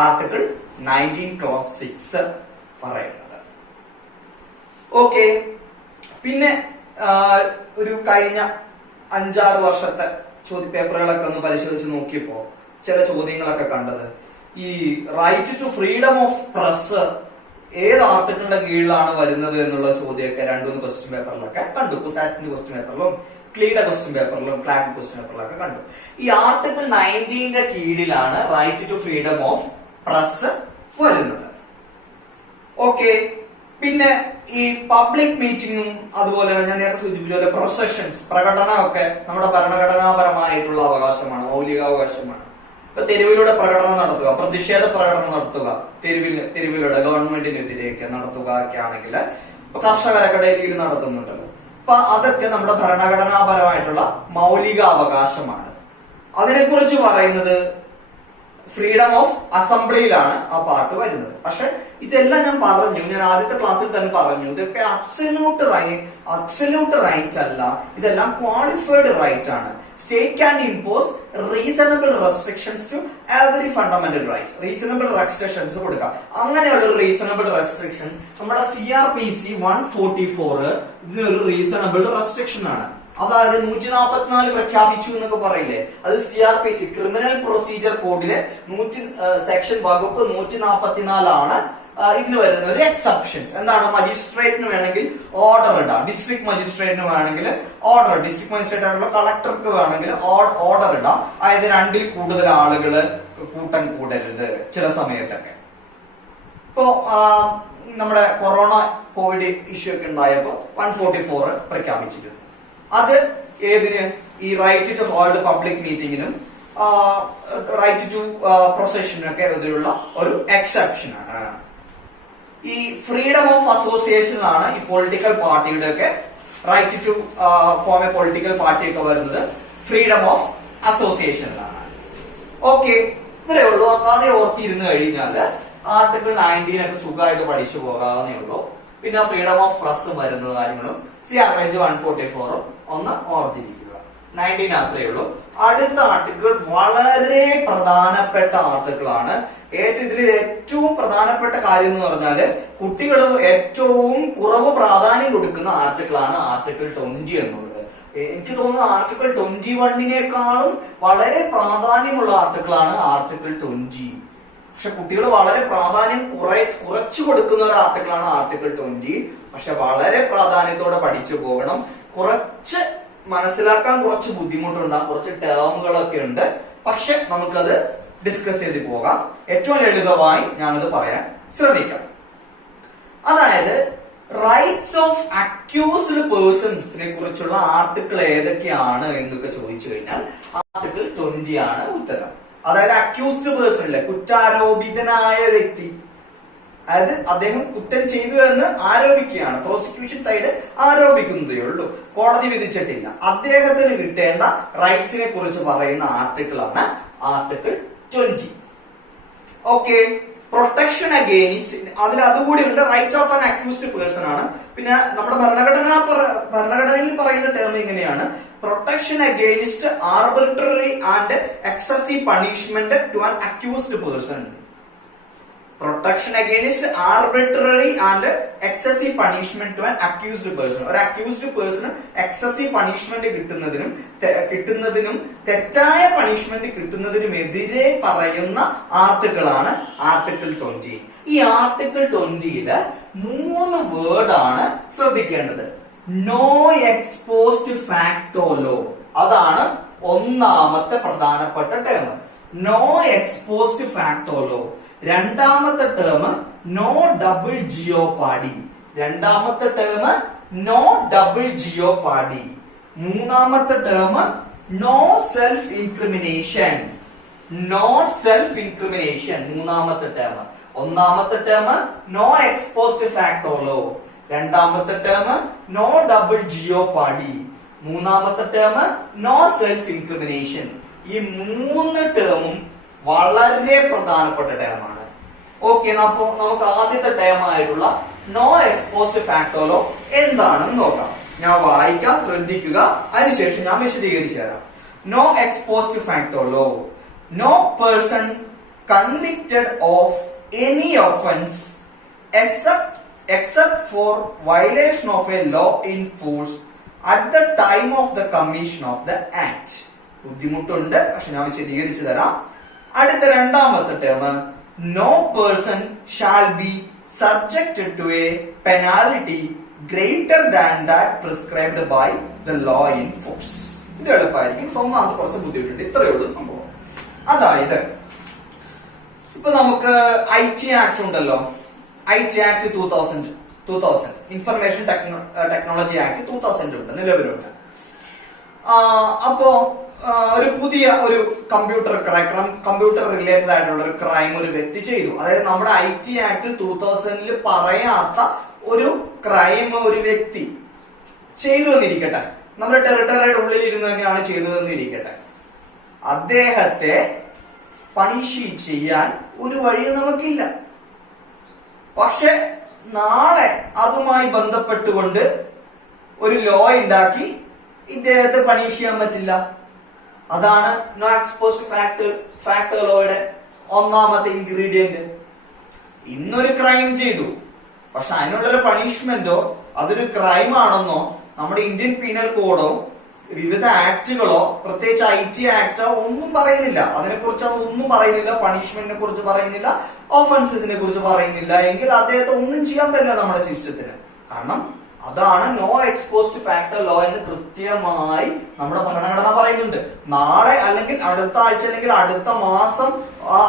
ആർട്ടിക്കിൾ 19 ക്ലോസ് 6 പറയുന്നത്. ഓക്കെ, പിന്നെ ഒരു കഴിഞ്ഞ 5-6 വർഷത്തെ ചോദ്യപേപ്പറുകളൊക്കെ ഒന്ന് പരിശോധിച്ച് നോക്കിയപ്പോ ചില ചോദ്യങ്ങളൊക്കെ കണ്ടത് ഈ right to freedom of press ഏത് ആർട്ടിക്കിളിന്റെ കീഴിലാണ് വരുന്നത് എന്നുള്ള ചോദ്യമൊക്കെ 2-3 ക്വസ്റ്റ്യൻ പേപ്പറിലൊക്കെ കണ്ടു. കുസാറ്റിന്റെ ക്വസ്റ്റ്യൻ പേപ്പറിലും ക്ലീയുടെ ക്വസ്റ്റ്യൻ പേപ്പറിലും ക്ലാബ് ക്വസ്റ്റ്യൻ പേപ്പറിലൊക്കെ കണ്ടു. ഈ ആർട്ടിക്കിൾ 19 കീഴിലാണ് right to freedom of press വരുന്നത്. ഓക്കെ, പിന്നെ ഈ പബ്ലിക് മീറ്റിംഗും അതുപോലെ ഞാൻ നേരത്തെ സൂചിപ്പിച്ച പോലെ പ്രൊസഷൻസ്, പ്രകടനമൊക്കെ നമ്മുടെ ഭരണഘടനാപരമായിട്ടുള്ള അവകാശമാണ്, മൗലികാവകാശമാണ്. ഇപ്പൊ തെരുവിലൂടെ പ്രകടനം നടത്തുക, പ്രതിഷേധ പ്രകടനം നടത്തുക, തെരുവിലൂടെ ഗവൺമെന്റിനെതിരെയൊക്കെ നടത്തുക ഒക്കെ ആണെങ്കിൽ ഇപ്പൊ കർഷകരൊക്കെ ഡൽഹിയിൽ നടത്തുന്നുണ്ടല്ലോ. അപ്പൊ അതൊക്കെ നമ്മുടെ ഭരണഘടനാപരമായിട്ടുള്ള മൗലിക അവകാശമാണ്. അതിനെക്കുറിച്ച് പറയുന്നത് ഫ്രീഡം ഓഫ് അസംബ്ലിയിലാണ് ആ പാർട്ട് വരുന്നത്. പക്ഷെ ഇതെല്ലാം ഞാൻ ആദ്യത്തെ ക്ലാസ്സിൽ തന്നെ പറഞ്ഞു, ഇതൊക്കെ അബ്സല്യൂട്ട് റൈറ്റ് അല്ല, ഇതെല്ലാം ക്വാളിഫൈഡ് റൈറ്റ് ആണ്. State can impose reasonable restrictions to every fundamental rights. Reasonable restrictions കൊടുക്കാം. അങ്ങനെയുള്ള ഒരു റീസണബിൾ റെസ്ട്രിക്ഷൻ നമ്മുടെ CRPC 144 ഇതിനൊരു റീസണബിൾ റെസ്ട്രിക്ഷൻ ആണ്. അതായത് 144 പ്രഖ്യാപിച്ചു എന്നൊക്കെ പറയില്ലേ, അത് CRPC ക്രിമിനൽ പ്രൊസീജിയർ കോഡിലെ സെക്ഷൻ വകുപ്പ് 144 ആണ് ഇതിന് വരുന്ന ഒരു എക്സെപ്ഷൻസ്. എന്താണ്? മജിസ്ട്രേറ്റിന് വേണമെങ്കിൽ ഓർഡർ ഇടാം, ഡിസ്ട്രിക്ട് മജിസ്ട്രേറ്റിന് വേണമെങ്കിൽ ഓർഡർ, ഡിസ്ട്രിക്ട് മജിസ്ട്രേറ്റ് ആയിട്ടുള്ള കളക്ടർക്ക് വേണമെങ്കിൽ ഓർഡർ ഇടാം. അതായത് 2-ൽ കൂടുതൽ ആളുകള് കൂട്ടം കൂടരുത് ചില സമയത്തൊക്കെ. ഇപ്പോ നമ്മുടെ കോവിഡ് ഇഷ്യൂ ഒക്കെ ഉണ്ടായപ്പോ 144 പ്രഖ്യാപിച്ചിട്ടുണ്ട്. അത് ഏതിന്? ഈ റൈറ്റ് ടു ഹോൾഡ് പബ്ലിക് മീറ്റിംഗിനും റൈറ്റ് ടു പ്രൊസഷനൊക്കെ ഇതിലുള്ള ഒരു എക്സെപ്ഷൻ ആണ്. ഈ ഫ്രീഡം ഓഫ് അസോസിയേഷനിലാണ് ഈ പൊളിറ്റിക്കൽ പാർട്ടിയുടെ ഒക്കെ right to form a political പാർട്ടിയൊക്കെ വരുന്നത് ഫ്രീഡം ഓഫ് അസോസിയേഷനിലാണ്. ഓക്കെ, ഇത്രയേ ഉള്ളൂ. അതെ ഓർത്തിരുന്നു കഴിഞ്ഞാല് ആർട്ടിക്കിൾ 19 ഒക്കെ സുഖമായിട്ട് പഠിച്ചു പോകാവുന്നേ ഉള്ളൂ. പിന്നെ ഫ്രീഡം ഓഫ് പ്രസ് വരുന്ന കാര്യങ്ങളും CRPC 144 ഒന്ന് ഓർത്തിരിക്കുക. 19 അത്രയേ ഉള്ളൂ. അടുത്ത ആർട്ടിക്കിൾ വളരെ പ്രധാനപ്പെട്ട ആർട്ടിക്കിൾ ആണ്. ഇതിൽ ഏറ്റവും പ്രധാനപ്പെട്ട കാര്യം എന്ന് പറഞ്ഞാല് കുട്ടികൾ ഏറ്റവും കുറവ് പ്രാധാന്യം കൊടുക്കുന്ന ആർട്ടിക്കിൾ ആണ് ആർട്ടിക്കിൾ 20 എന്നുള്ളത്. എനിക്ക് തോന്നുന്നു ആർട്ടിക്കിൾ 21 വളരെ പ്രാധാന്യമുള്ള ആർട്ടിക്കിൾ ആണ് ആർട്ടിക്കിൾ 20. പക്ഷെ കുട്ടികൾ വളരെ പ്രാധാന്യം കുറച്ചു കൊടുക്കുന്ന ഒരു ആർട്ടിക്കിൾ ആണ് ആർട്ടിക്കിൾ 20. പക്ഷെ വളരെ പ്രാധാന്യത്തോടെ പഠിച്ചു പോകണം. കുറച്ച് മനസ്സിലാക്കാൻ കുറച്ച് ബുദ്ധിമുട്ടുണ്ടാകും, കുറച്ച് ടേമുകളൊക്കെ ഉണ്ട്. പക്ഷെ നമുക്കത് ഡിസ്കസ് ചെയ്ത് പോകാം. ഏറ്റവും ലളിതമായി ഞാനത് പറയാൻ ശ്രമിക്കാം. അതായത് റൈറ്റ്സ് ഓഫ് അക്യൂസ്ഡ് പേഴ്സൺസിനെ കുറിച്ചുള്ള ആർട്ടിക്കിൾ ഏതൊക്കെയാണ് എന്നൊക്കെ ചോദിച്ചു കഴിഞ്ഞാൽ ആർട്ടിക്കിൾ 20 ആണ് ഉത്തരം. അതായത് അക്യൂസ്ഡ് പേഴ്സണിലെ കുറ്റാരോപിതനായ വ്യക്തി, അതായത് അദ്ദേഹം കുറ്റം ചെയ്തു എന്ന് ആരോപിക്കുകയാണ്, പ്രോസിക്യൂഷൻ സൈഡ് ആരോപിക്കുന്നതേ ഉള്ളൂ, കോടതി വിധിച്ചിട്ടില്ല, അദ്ദേഹത്തിന് കിട്ടേണ്ട റൈറ്റ്സിനെ കുറിച്ച് പറയുന്ന ആർട്ടിക്കിൾ ആണ് ആർട്ടിക്കിൾ 20. ഓക്കെ, പ്രൊട്ടക്ഷൻ അഗെയിൻസ്റ്റ് അതുകൂടി ഉണ്ട്. Right of an accused person ആണ്. പിന്നെ നമ്മുടെ ഭരണഘടനയിൽ പറയുന്ന ടേം ഇങ്ങനെയാണ്: protection against arbitrary and excessive punishment to an accused person. Protection against arbitrary and excessive punishment to an accused person. ഒരു അക്യൂസ്ഡ് പേഴ്സണ് എക്സസീവ് പണിഷ്മെന്റ് കിട്ടുന്നതിനും തെറ്റായ പണിഷ്മെന്റ് കിട്ടുന്നതിനും എതിരെ പറയുന്ന ആർട്ടിക്കിൾ ആണ് ആർട്ടിക്കിൾ 20. ഈ ആർട്ടിക്കിൾ 20-ല് 3 വേർഡ് ആണ് ശ്രദ്ധിക്കേണ്ടത്. നോ എക്സ്പോസ്ഡ് ഫാക്ടോ ലോ, അതാണ് ഒന്നാമത്തെ പ്രധാനപ്പെട്ട term. No ex post facto law. രണ്ടാമത്തെ ടേം നോ ഡബിൾ ജിയോപാഡി. രണ്ടാമത്തെ ടേം നോ ഡബിൾ ജിയോപാഡി. മൂന്നാമത്തെ term no self incrimination. No self incrimination മൂന്നാമത്തെ ടേം. ഒന്നാമത്തെ term no ex post facto law. രണ്ടാമത്തെ ടേം നോ ഡബിൾ ജിയോപാഡി. മൂന്നാമത്തെ ടേം നോ സെൽഫ് ഇൻക്രിമിനേഷൻ. ഈ 3 ടേമും വളരെ പ്രധാനപ്പെട്ട ടേമാണ്. ഓക്കെ, അപ്പോ നമുക്ക് ആദ്യത്തെ ടേം ആയിട്ടുള്ള നോ എക്സ്പോസ്ഡ് ഫാക്ടോ ലോ എന്താണെന്ന് നോക്കാം. ഞാൻ വായിക്കാം, ശ്രദ്ധിക്കുക. അതിനുശേഷം ഞാൻ വിശദീകരിച്ചു തരാം. No ex post facto law. No person convicted of any offense except for violation of a law in force at the time of the commission of the act. ബുദ്ധിമുട്ടുണ്ട്, പക്ഷെ ഞാൻ വിശദീകരിച്ചു തരാം. അടുത്ത രണ്ടാമത്തെ term, no person shall be subjected to a penalty greater than that prescribed by the law in force. ഇത് എളുപ്പമായിരിക്കും. ഒന്നാമത് കുറച്ച് ബുദ്ധിമുട്ടുണ്ട്. ഇത്രയേ ഉള്ളൂ സംഭവം. അതായത് ഇപ്പൊ നമുക്ക് IT ആക്ട് ഉണ്ടല്ലോ, IT act 2000 information technology act 2000 ഉണ്ട്, നിലവിലുണ്ട്. അപ്പോ ഒരു പുതിയ ഒരു കമ്പ്യൂട്ടർ റിലേറ്റഡ് ആയിട്ടുള്ള ഒരു ക്രൈം ഒരു വ്യക്തി ചെയ്തു. അതായത് നമ്മുടെ IT ആക്ട് 2000 പറയാത്ത ഒരു ക്രൈം ഒരു വ്യക്തി ചെയ്തു എന്നിരിക്കട്ടെ, നമ്മുടെ ടെറിട്ടറിയുടെ ഉള്ളിൽ ഇരുന്ന് തന്നെയാണ് ചെയ്തതെന്ന് ഇരിക്കട്ടെ. അദ്ദേഹത്തെ പണിഷ് ചെയ്യാൻ ഒരു വഴിയും നമുക്കില്ല. പക്ഷെ നാളെ അതുമായി ബന്ധപ്പെട്ടുകൊണ്ട് ഒരു ലോ ഉണ്ടാക്കി ഇദ്ദേഹത്തെ പണിഷ് ചെയ്യാൻ പറ്റില്ല. അതാണ് നോ എക്സ്പോസ്ഡ് ഫാക്ടർ ലോയുടെ ഒന്നാമത്തെ ഇൻഗ്രീഡിയന്റ്. ഇന്നൊരു ക്രൈം ചെയ്തു, പക്ഷെ അതിനുള്ളൊരു പണിഷ്മെന്റോ അതൊരു ക്രൈം ആണെന്നോ നമ്മുടെ ഇന്ത്യൻ പീനൽ കോഡോ വിവിധ ആക്ടുകളോ പ്രത്യേകിച്ച് IT ആക്ടോ ഒന്നും പറയുന്നില്ല. അതിനെക്കുറിച്ച് ഒന്നും പറയുന്നില്ല. പണിഷ്മെന്റിനെ കുറിച്ച് പറയുന്നില്ല, ഓഫൻസസിനെ കുറിച്ച് പറയുന്നില്ല. എങ്കിൽ അദ്ദേഹത്തെ ഒന്നും ചെയ്യാൻ പറ്റില്ല നമ്മുടെ സിസ്റ്റത്തിന്. കാരണം അതാണ് നോ എക്സ്പോസ്ഡ് ഫാക്ടർ ലോ എന്ന് കൃത്യമായി നമ്മുടെ ഭരണഘടന പറയുന്നുണ്ട്. നാളെ അല്ലെങ്കിൽ അടുത്ത ആഴ്ച അല്ലെങ്കിൽ അടുത്ത മാസം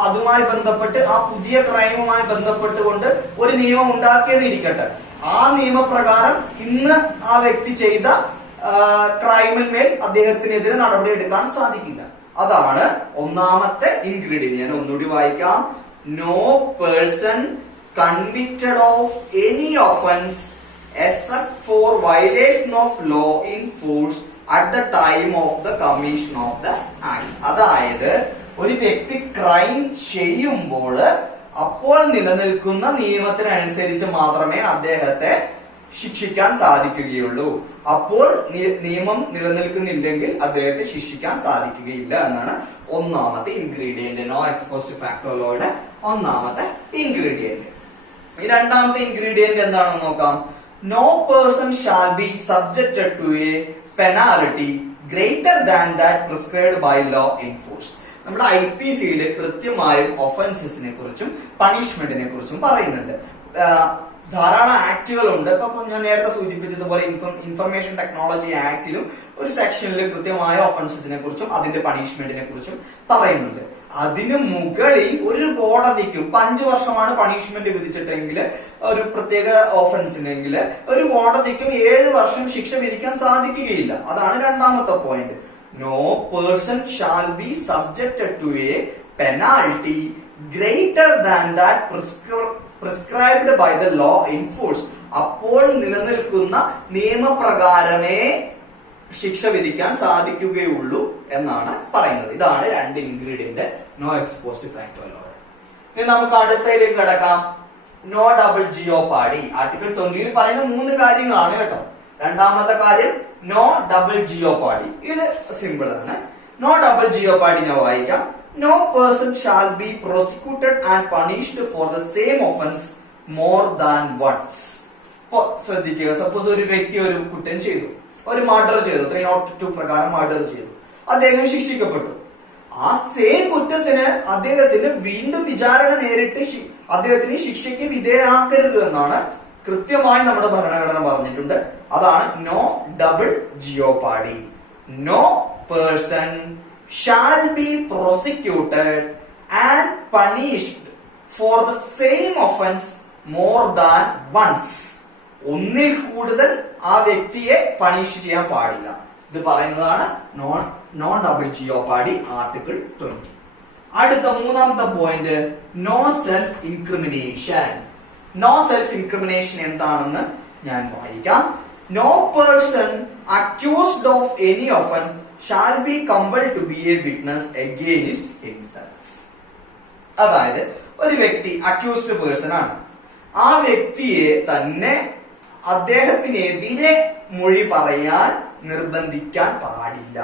അതുമായി ബന്ധപ്പെട്ട് ആ പുതിയ ക്രൈമുമായി ബന്ധപ്പെട്ടുകൊണ്ട് ഒരു നിയമം ഉണ്ടാക്കിയെന്നിരിക്കട്ടെ, ആ നിയമപ്രകാരം ഇന്ന് ആ വ്യക്തി ചെയ്ത ക്രൈമിന്മേൽ അദ്ദേഹത്തിനെതിരെ നടപടി എടുക്കാൻ സാധിക്കില്ല. അതാണ് ഒന്നാമത്തെ ഇൻഗ്രീഡിയന്റ്. ഞാൻ ഒന്നുകൂടി വായിക്കാം. No person convicted of any offence except for violation of law in force at the time of the commission of the act. അതായത് ഒരു വ്യക്തി ക്രൈം ചെയ്യുമ്പോൾ അപ്പോൾ നിലനിൽക്കുന്ന നിയമത്തിനനുസരിച്ച് മാത്രമേ അദ്ദേഹത്തെ ശിക്ഷിക്കാൻ സാധിക്കുകയുള്ളൂ. അപ്പോൾ നിയമം നിലനിൽക്കുന്നില്ലെങ്കിൽ അദ്ദേഹത്തെ ശിക്ഷിക്കാൻ സാധിക്കുകയില്ല എന്നാണ് ഒന്നാമത്തെ ഇൻഗ്രീഡിയന്റ്, നോ എക്സ്പോസ്ഡ് ഫാക്ടർ ലോയുടെ ഒന്നാമത്തെ ഇൻഗ്രീഡിയന്റ്. ഈ രണ്ടാമത്തെ ഇൻഗ്രീഡിയന്റ് എന്താണെന്ന് നോക്കാം. No person shall be subjected to a penalty greater than that prescribed by law in force. നമ്മുടെ IPCയിൽ കൃത്യമായും ഒഫൻസസിനെ കുറിച്ചും പണിഷ്മെന്റിനെ കുറിച്ചും പറയുന്നുണ്ട്. ധാരാളം ആക്ടുകളുണ്ട്. ഇപ്പൊ ഞാൻ നേരത്തെ സൂചിപ്പിച്ചതുപോലെ ഇൻഫർമേഷൻ ടെക്നോളജി ആക്ടിലും ഒരു സെക്ഷനിൽ കൃത്യമായ ഒഫൻസസിനെ കുറിച്ചും അതിന്റെ പണിഷ്മെന്റിനെ കുറിച്ചും പറയുന്നുണ്ട്. അതിനു മുകളിൽ ഒരു കോടതിക്കും 5 വർഷമാണ് പണിഷ്മെന്റ് വിധിച്ചിട്ടെങ്കിൽ ഒരു പ്രത്യേക ഓഫൻസിനെങ്കിൽ ഒരു കോടതിക്കും 7 വർഷം ശിക്ഷ വിധിക്കാൻ സാധിക്കുകയില്ല. അതാണ് രണ്ടാമത്തെ point. No person shall be subjected to a penalty greater than that prescribed by the law in force. അപ്പോൾ നിലനിൽക്കുന്ന നിയമപ്രകാരമേ ശിക്ഷ വിധിക്കാൻ സാധിക്കുകയുള്ളൂ എന്നാണ് പറയുന്നത്. ഇതാണ് രണ്ട് ingredient no ex post facto law. ഇനി നമുക്ക് അടുത്തതിലേക്ക് കിടക്കാം. No double ജിയോപാഡി. ആർട്ടിക്കിൾ 20 പറയുന്ന 3 കാര്യങ്ങളാണ് കേട്ടോ. രണ്ടാമത്തെ കാര്യം നോ ഡബിൾ ജിയോപാഡി. ഇത് സിമ്പിൾ ആണ്. നോ ഡബിൾ ജിയോപാഡി ഞാൻ വായിക്കാം. No person shall be prosecuted and punished for the same offence more than once. ഇപ്പൊ ശ്രദ്ധിക്കുക, സപ്പോസ് ഒരു വ്യക്തി ഒരു കുറ്റം ചെയ്തു, ഒരു മർഡർ ചെയ്തു, 302 പ്രകാരം മർഡർ ചെയ്തു, അദ്ദേഹം ശിക്ഷിക്കപ്പെട്ടു. ആ സെയിം കുറ്റത്തിന് അദ്ദേഹത്തിന് വീണ്ടും വിചാരണ നേരിട്ട് അദ്ദേഹത്തിന് ശിക്ഷയ്ക്ക് വിധേയരാക്കരുത് എന്നാണ് കൃത്യമായി നമ്മുടെ ഭരണഘടന പറഞ്ഞിട്ടുണ്ട്. അതാണ് no double jeopardy. No person shall be prosecuted and punished for the same offence more than once. ഒന്നിൽ കൂടുതൽ ആ വ്യക്തിയെ പണിഷ് ചെയ്യാൻ പാടില്ല. ഇത് പറയുന്നതാണ് നോൺ ഡബിൾ ജിയോപാഡി ആർട്ടിക്കിൾ 20. അടുത്ത മൂന്നാമത്തെ point no self incrimination. No self incrimination എന്താണെന്ന് ഞാൻ വായിക്കാം. No person accused of any offence shall be compelled to be a witness against himself. അതായത് ഒരു വ്യക്തി അക്യൂസ്ഡ് പേഴ്സൺ ആണ്. ആ വ്യക്തിയെ തന്നെ അദ്ദേഹത്തിനെതിരെ മൊഴി പറയാൻ നിർബന്ധിക്കാൻ പാടില്ല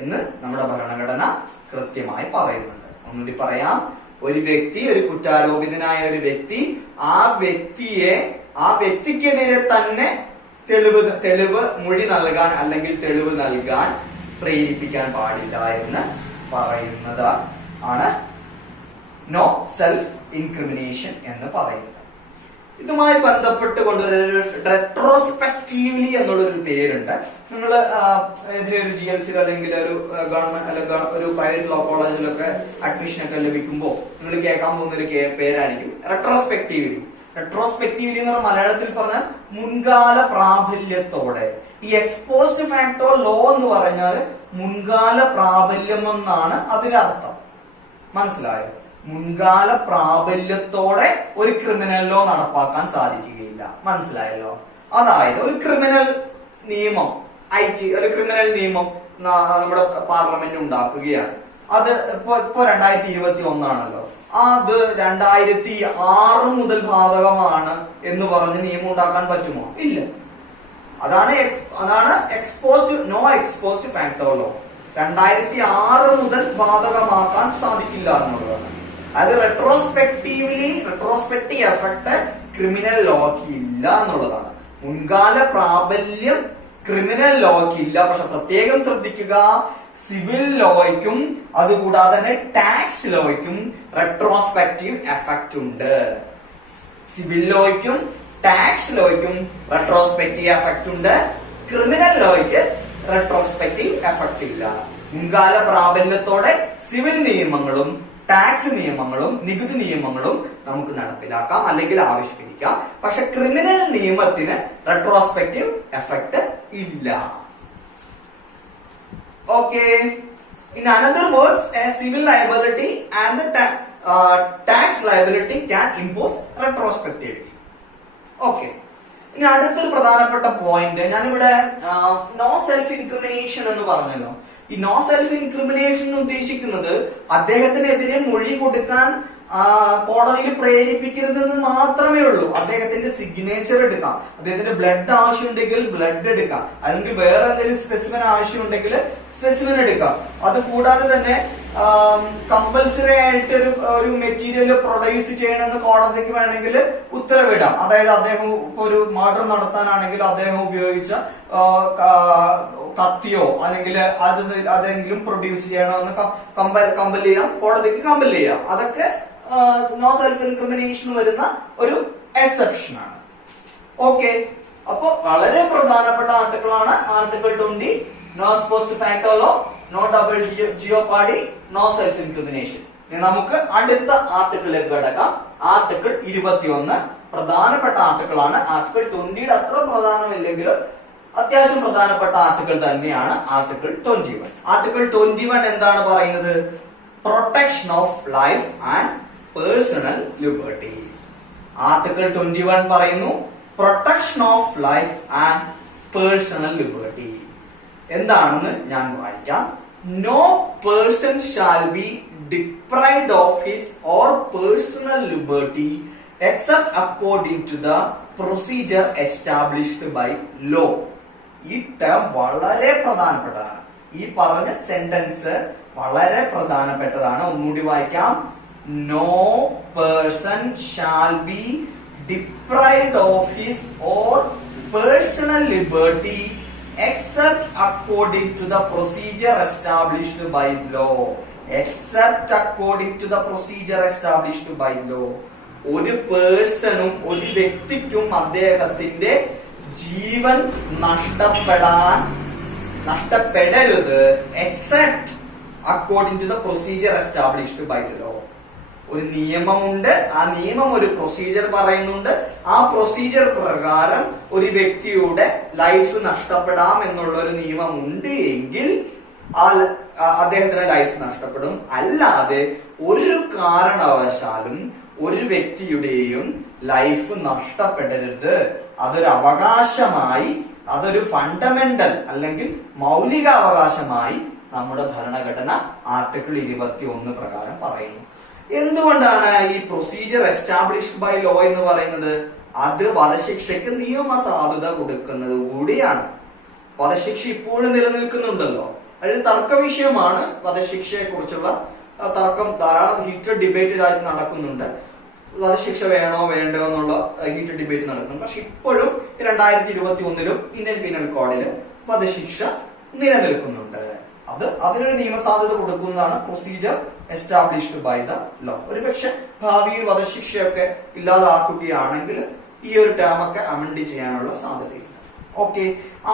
എന്ന് നമ്മുടെ ഭരണഘടന കൃത്യമായി പറയുന്നുണ്ട്. ഒന്നുകൂടി പറയാം. ഒരു വ്യക്തി, ഒരു കുറ്റാരോപിതനായ ഒരു വ്യക്തി ആ വ്യക്തിക്കെതിരെ തന്നെ തെളിവ് മൊഴി നൽകാൻ അല്ലെങ്കിൽ തെളിവ് നൽകാൻ പ്രേരിപ്പിക്കാൻ പാടില്ല എന്ന് പറയുന്നത് ആണ് നോ സെൽഫ് ഇൻക്രിമിനേഷൻ എന്ന് പറയുന്നത്. ഇതുമായി ബന്ധപ്പെട്ടുകൊണ്ട് റെട്രോസ്പെക്റ്റീവ്ലി എന്നുള്ളൊരു പേരുണ്ട്. നിങ്ങൾ ഒരു GLC അല്ലെങ്കിൽ ഒരു ഗവൺമെന്റ് അല്ലെങ്കിൽ ഒരു പ്രൈവറ്റ് ലോ കോളേജിലൊക്കെ അഡ്മിഷൻ ഒക്കെ ലഭിക്കുമ്പോൾ നിങ്ങൾ കേൾക്കാൻ പോകുന്ന ഒരു പേരായിരിക്കും റെട്രോസ്പെക്റ്റീവ്ലി. റെട്രോസ്പെക്റ്റീവ്ലി എന്ന് പറഞ്ഞാൽ മലയാളത്തിൽ പറഞ്ഞാൽ മുൻകാല പ്രാബല്യത്തോടെ. ഈ എക്സ്പോസ്റ്റ് ഫാക്ടോ ലോ എന്ന് പറഞ്ഞാൽ മുൻകാല പ്രാബല്യം എന്നാണ് അതിനർത്ഥം. മനസ്സിലായോ? മുൻകാല പ്രാബല്യത്തോടെ ഒരു ക്രിമിനൽ ലോ നടപ്പാക്കാൻ സാധിക്കുകയില്ല. മനസ്സിലായല്ലോ? അതായത് ഒരു ക്രിമിനൽ നിയമം ഒരു ക്രിമിനൽ നിയമം നമ്മുടെ പാർലമെന്റ് ഉണ്ടാക്കുകയാണ്. അത് ഇപ്പൊ 2021 ആണല്ലോ. അത് 2006 മുതൽ ബാധകമാണ് എന്ന് പറഞ്ഞ് നിയമം ഉണ്ടാക്കാൻ പറ്റുമോ? ഇല്ല. അതാണ് നോ എക്സ്പോസ്റ്റ് ഫാക്ടോ ലോ. 2006 മുതൽ ബാധകമാക്കാൻ സാധിക്കില്ല എന്നുള്ളതാണ്. അത് റെട്രോസ്പെക്റ്റീവ് എഫക്ട് ക്രിമിനൽ ലോക്ക് ഇല്ല എന്നുള്ളതാണ്. മുൻകാല പ്രാബല്യം ക്രിമിനൽ ലോക്ക് ഇല്ല. പക്ഷെ പ്രത്യേകം ശ്രദ്ധിക്കുക, സിവിൽ ലോയ്ക്കും അതുകൂടാതെ തന്നെ ടാക്സ് ലോയ്ക്കും റെട്രോസ്പെക്റ്റീവ് എഫക്ട് ഉണ്ട്. സിവിൽ ലോയ്ക്കും ടാക്സ് ലോയ്ക്കും റെട്രോസ്പെക്റ്റീവ് എഫക്ട് ഉണ്ട്. ക്രിമിനൽ ലോയ്ക്ക് റെട്രോസ്പെക്റ്റീവ് എഫക്ട് ഇല്ല. മുൻകാല പ്രാബല്യത്തോടെ സിവിൽ നിയമങ്ങളും ടാക്സ് നിയമങ്ങളും നികുതി നിയമങ്ങളും നമുക്ക് നടപ്പിലാക്കാം അല്ലെങ്കിൽ ആവിഷ്കരിക്കാം. പക്ഷെ ക്രിമിനൽ നിയമത്തിന് റെട്രോസ്പെക്റ്റീവ് എഫക്ട് ഇല്ല. Okay. In another words, a civil liability and tax liability can impose retrospectively. Okay. ഇനി അടുത്തൊരു പ്രധാനപ്പെട്ട പോയിന്റ്, ഞാനിവിടെ നോ സെൽഫ് ഇൻക്രിമിനേഷൻ എന്ന് പറഞ്ഞല്ലോ. ഈ നോ സെൽഫ് ഇൻക്രിമിനേഷൻ ഉദ്ദേശിക്കുന്നത് അദ്ദേഹത്തിനെതിരെ മൊഴി കൊടുക്കാൻ കോടതിയിൽ പ്രേരിപ്പിക്കരുതെന്ന് മാത്രമേ ഉള്ളൂ. അദ്ദേഹത്തിന്റെ സിഗ്നേച്ചർ എടുക്കാം, അദ്ദേഹത്തിന്റെ ബ്ലഡ് ആവശ്യമുണ്ടെങ്കിൽ ബ്ലഡ് എടുക്കാം, അല്ലെങ്കിൽ വേറെ എന്തെങ്കിലും സ്പെസിമെൻ ആവശ്യമുണ്ടെങ്കിൽ സ്പെസിമെൻ എടുക്കാം. അത് കൂടാതെ തന്നെ കമ്പൽസറി ആയിട്ട് ഒരു മെറ്റീരിയൽ പ്രൊഡ്യൂസ് ചെയ്യണമെന്ന് കോടതിക്ക് വേണമെങ്കിൽ ഉത്തരവിടാം. അതായത് അദ്ദേഹം ഒരു മർഡർ നടത്താനാണെങ്കിൽ അദ്ദേഹം ഉപയോഗിച്ച കത്തിയോ അല്ലെങ്കിൽ അതെങ്കിലും പ്രൊഡ്യൂസ് ചെയ്യണമെന്ന് കമ്പൽ ചെയ്യാം, കോടതിക്ക് കമ്പൽ ചെയ്യാം. അതൊക്കെ നോ സെൽഫ് ഇൻക്രിമിനേഷൻ വരുന്ന ഒരു എക്സെപ്ഷൻ ആണ്. ഓക്കെ. അപ്പൊ വളരെ പ്രധാനപ്പെട്ട ആർട്ടിക്കിളാണ് article 20, no ex post facto law, no double jeopardy, no self incrimination. നമുക്ക് അടുത്ത ആർട്ടിക്കിളിലേക്ക് കിടക്കാം. ആർട്ടിക്കിൾ 21 പ്രധാനപ്പെട്ട ആർട്ടിക്കിൾ ആണ്. ആർട്ടിക്കിൾ 20 അത്ര പ്രധാനമില്ലെങ്കിലും അത്യാവശ്യം പ്രധാനപ്പെട്ട ആർട്ടിക്കിൾ തന്നെയാണ് ആർട്ടിക്കിൾ 21. ആർട്ടിക്കിൾ 21 എന്താണ് പറയുന്നത്? Protection of life and personal liberty. Article 21 പറയുന്നു protection of life and personal liberty. എന്താണെന്ന് ഞാൻ വായിക്കാം. No person shall be deprived of his or personal liberty except according to the procedure established by law. ഈ term വളരെ പ്രധാനപ്പെട്ടതാണ്. ഈ പറഞ്ഞ sentence വളരെ പ്രധാനപ്പെട്ടതാണ്. ഒന്നുകൂടി വായിക്കാം. No person shall be deprived of his or personal liberty except according to the procedure established by law. Except according to the procedure established by law. ഒരു പേഴ്സണും ഒരു വ്യക്തിക്കും അദ്ദേഹത്തിന്റെ ജീവൻ നഷ്ടപ്പെടരുത് except according to the procedure established by the law. ഒരു നിയമമുണ്ട്, ആ നിയമം ഒരു പ്രൊസീജിയർ പറയുന്നുണ്ട്. ആ പ്രൊസീജിയർ പ്രകാരം ഒരു വ്യക്തിയുടെ ലൈഫ് നഷ്ടപ്പെടാം എന്നുള്ള ഒരു നിയമം ഉണ്ട് എങ്കിൽ അദ്ദേഹത്തിന്റെ ലൈഫ് നഷ്ടപ്പെടും. അല്ലാതെ ഒരു കാരണവശാലും ഒരു വ്യക്തിയുടെയും ലൈഫ് നഷ്ടപ്പെടരുത്. അതൊരു അവകാശമായി, അതൊരു ഫണ്ടമെന്റൽ അല്ലെങ്കിൽ മൗലിക അവകാശമായി നമ്മുടെ ഭരണഘടന ആർട്ടിക്കിൾ 21 പ്രകാരം പറയുന്നു. എന്തുകൊണ്ടാണ് ഈ പ്രൊസീജിയർ എസ്റ്റാബ്ലിഷ്ഡ് ബൈ ലോ എന്ന് പറയുന്നത്? അത് വധശിക്ഷയ്ക്ക് നിയമസാധുത കൊടുക്കുന്നത് കൂടിയാണ്. വധശിക്ഷ ഇപ്പോഴും നിലനിൽക്കുന്നുണ്ടല്ലോ. അതിന് തർക്ക വിഷയമാണ് വധശിക്ഷയെ കുറിച്ചുള്ള തർക്കം, ധാരാളം ഹീറ്റഡ് ഡിബേറ്റ് രാജ്യത്ത് നടക്കുന്നുണ്ട്. വധശിക്ഷ വേണോ വേണ്ടോ എന്നുള്ള ഹീറ്റഡ് ഡിബേറ്റ് നടക്കുന്നുണ്ട്. പക്ഷെ ഇപ്പോഴും 2021 ഇന്ത്യൻ പീനൽ കോഡില് വധശിക്ഷ നിലനിൽക്കുന്നുണ്ട്. അത് അതിനൊരു നിയമസാധ്യത കൊടുക്കുന്നതാണ് procedure established by the law. ഒരുപക്ഷെ ഭാവിയിൽ വധശിക്ഷയൊക്കെ ഇല്ലാതാക്കുകയാണെങ്കിൽ ഈ ഒരു ടേമൊക്കെ അമെൻഡ് ചെയ്യാനുള്ള സാധ്യതയുണ്ട്. ഓക്കെ,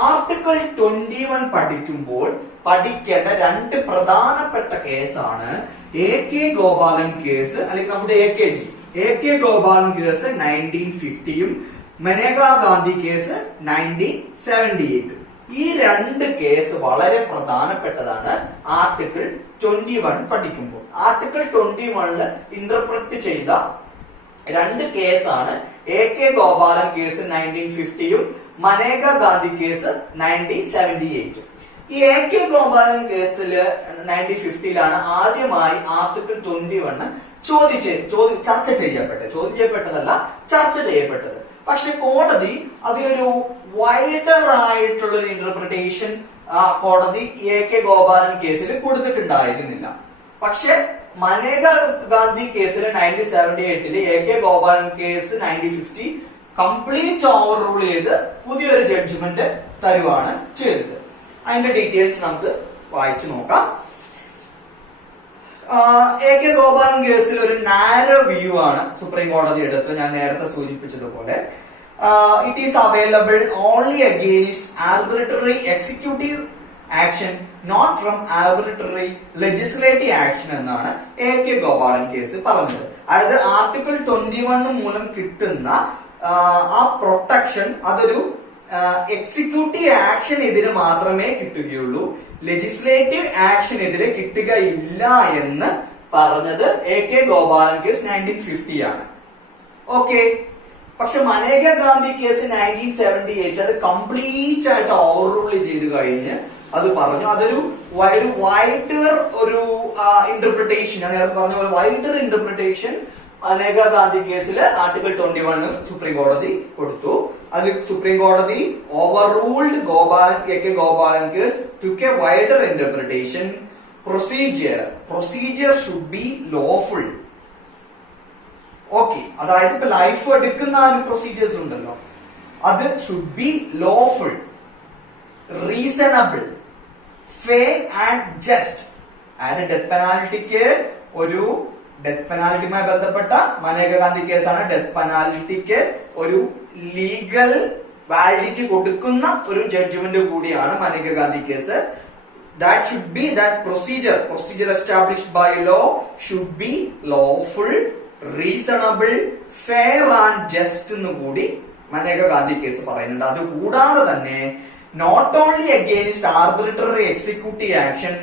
ആർട്ടിക്കിൾ 21 പഠിക്കുമ്പോൾ പഠിക്കേണ്ട രണ്ട് പ്രധാനപ്പെട്ട കേസാണ് AK ഗോപാലൻ കേസ്, അല്ലെങ്കിൽ നമ്മുടെ AK Gopalan case 1950 Maneka Gandhi case 1978. ഈ രണ്ട് കേസ് വളരെ പ്രധാനപ്പെട്ടതാണ് ആർട്ടിക്കിൾ 21 പഠിക്കുമ്പോൾ. ആർട്ടിക്കിൾ 21 ഇന്റർപ്രറ്റ് ചെയ്ത രണ്ട് കേസാണ് AK Gopalan case 1950 Maneka Gandhi case 1978. ഈ AK ഗോപാലൻ കേസില് 1950 ആദ്യമായി ആർട്ടിക്കിൾ 21 ചർച്ച ചെയ്യപ്പെട്ടത്. പക്ഷെ കോടതി അതിനൊരു വൈഡർ ആയിട്ടുള്ള ഒരു ഇന്റർപ്രിട്ടേഷൻ കോടതി AK ഗോപാലൻ കേസിൽ കൊടുത്തിട്ടുണ്ടായിരുന്നില്ല. പക്ഷെ മനേകാ ഗാന്ധി കേസിൽ 1978 AK Gopalan case 1950 complete over rule ചെയ്ത് പുതിയൊരു ജഡ്ജ്മെന്റ് തരുവാണ് ചെയ്തത്. അതിന്റെ ഡീറ്റെയിൽസ് നമുക്ക് വായിച്ചു നോക്കാം. AK ഗോപാലൻ കേസിൽ ഒരു നാരോ വ്യൂ ആണ് സുപ്രീം കോടതി എടുത്ത്. ഞാൻ നേരത്തെ സൂചിപ്പിച്ചതുപോലെ it is available only against arbitrary executive action, not from arbitrary legislative action എന്നാണ് AK ഗോപാലൻ കേസ് പറഞ്ഞത്. അതായത് ആർട്ടിക്കിൾ 21 മൂലം കിട്ടുന്ന ആ പ്രൊട്ടക്ഷൻ അതൊരു എക്സിക്യൂട്ടീവ് ആക്ഷനെതിരെ മാത്രമേ കിട്ടുകയുള്ളൂ, ലെജിസ്ലേറ്റീവ് ആക്ഷനെതിരെ കിട്ടുകയില്ല എന്ന് പറഞ്ഞത് AK ഗോപാലൻ കേസ് 1950 ആണ്. ഓക്കെ, പക്ഷെ മനേകാ ഗാന്ധി കേസ് 1978 അത് കംപ്ലീറ്റ് ആയിട്ട് ഓവർ റൂൾ ചെയ്ത് കഴിഞ്ഞ് അത് പറഞ്ഞു. അതൊരു വൈഡർ ഒരു ഇന്റർപ്രിട്ടേഷൻ, ഞാൻ നേരത്തെ പറഞ്ഞ പോലെ വൈഡർ ഇന്റർപ്രിട്ടേഷൻ മനേകാ ഗാന്ധി കേസിൽ ആർട്ടിക്കിൾ 21 സുപ്രീം കോടതി കൊടുത്തു. അതിൽ സുപ്രീം കോടതി over ruled AK Gopalan case took a wider interpretation. Procedure should be lawful. Okay, അതായത് ഇപ്പൊ ലൈഫ് എടുക്കുന്ന ആ ഒരു പ്രൊസീജിയേഴ്സ് ഉണ്ടല്ലോ, അത് should be lawful, reasonable, fair and just. അതായത് ഡെത്ത് പെനാൽറ്റിയുമായി ബന്ധപ്പെട്ട മനേകാ ഗാന്ധി കേസാണ്. ഡെത്ത് പെനാൽറ്റിക്ക് ഒരു ലീഗൽ വാലിഡിറ്റി കൊടുക്കുന്ന ഒരു ജഡ്ജ്മെന്റ് കൂടിയാണ് Maneka Gandhi case. That should be that procedure established by law should be lawful, reasonable, fair and just എന്ന് കൂടി മനേകാ ഗാന്ധി കേസ് പറയുന്നുണ്ട്. അത് കൂടാതെ തന്നെ not only against arbitrary executive action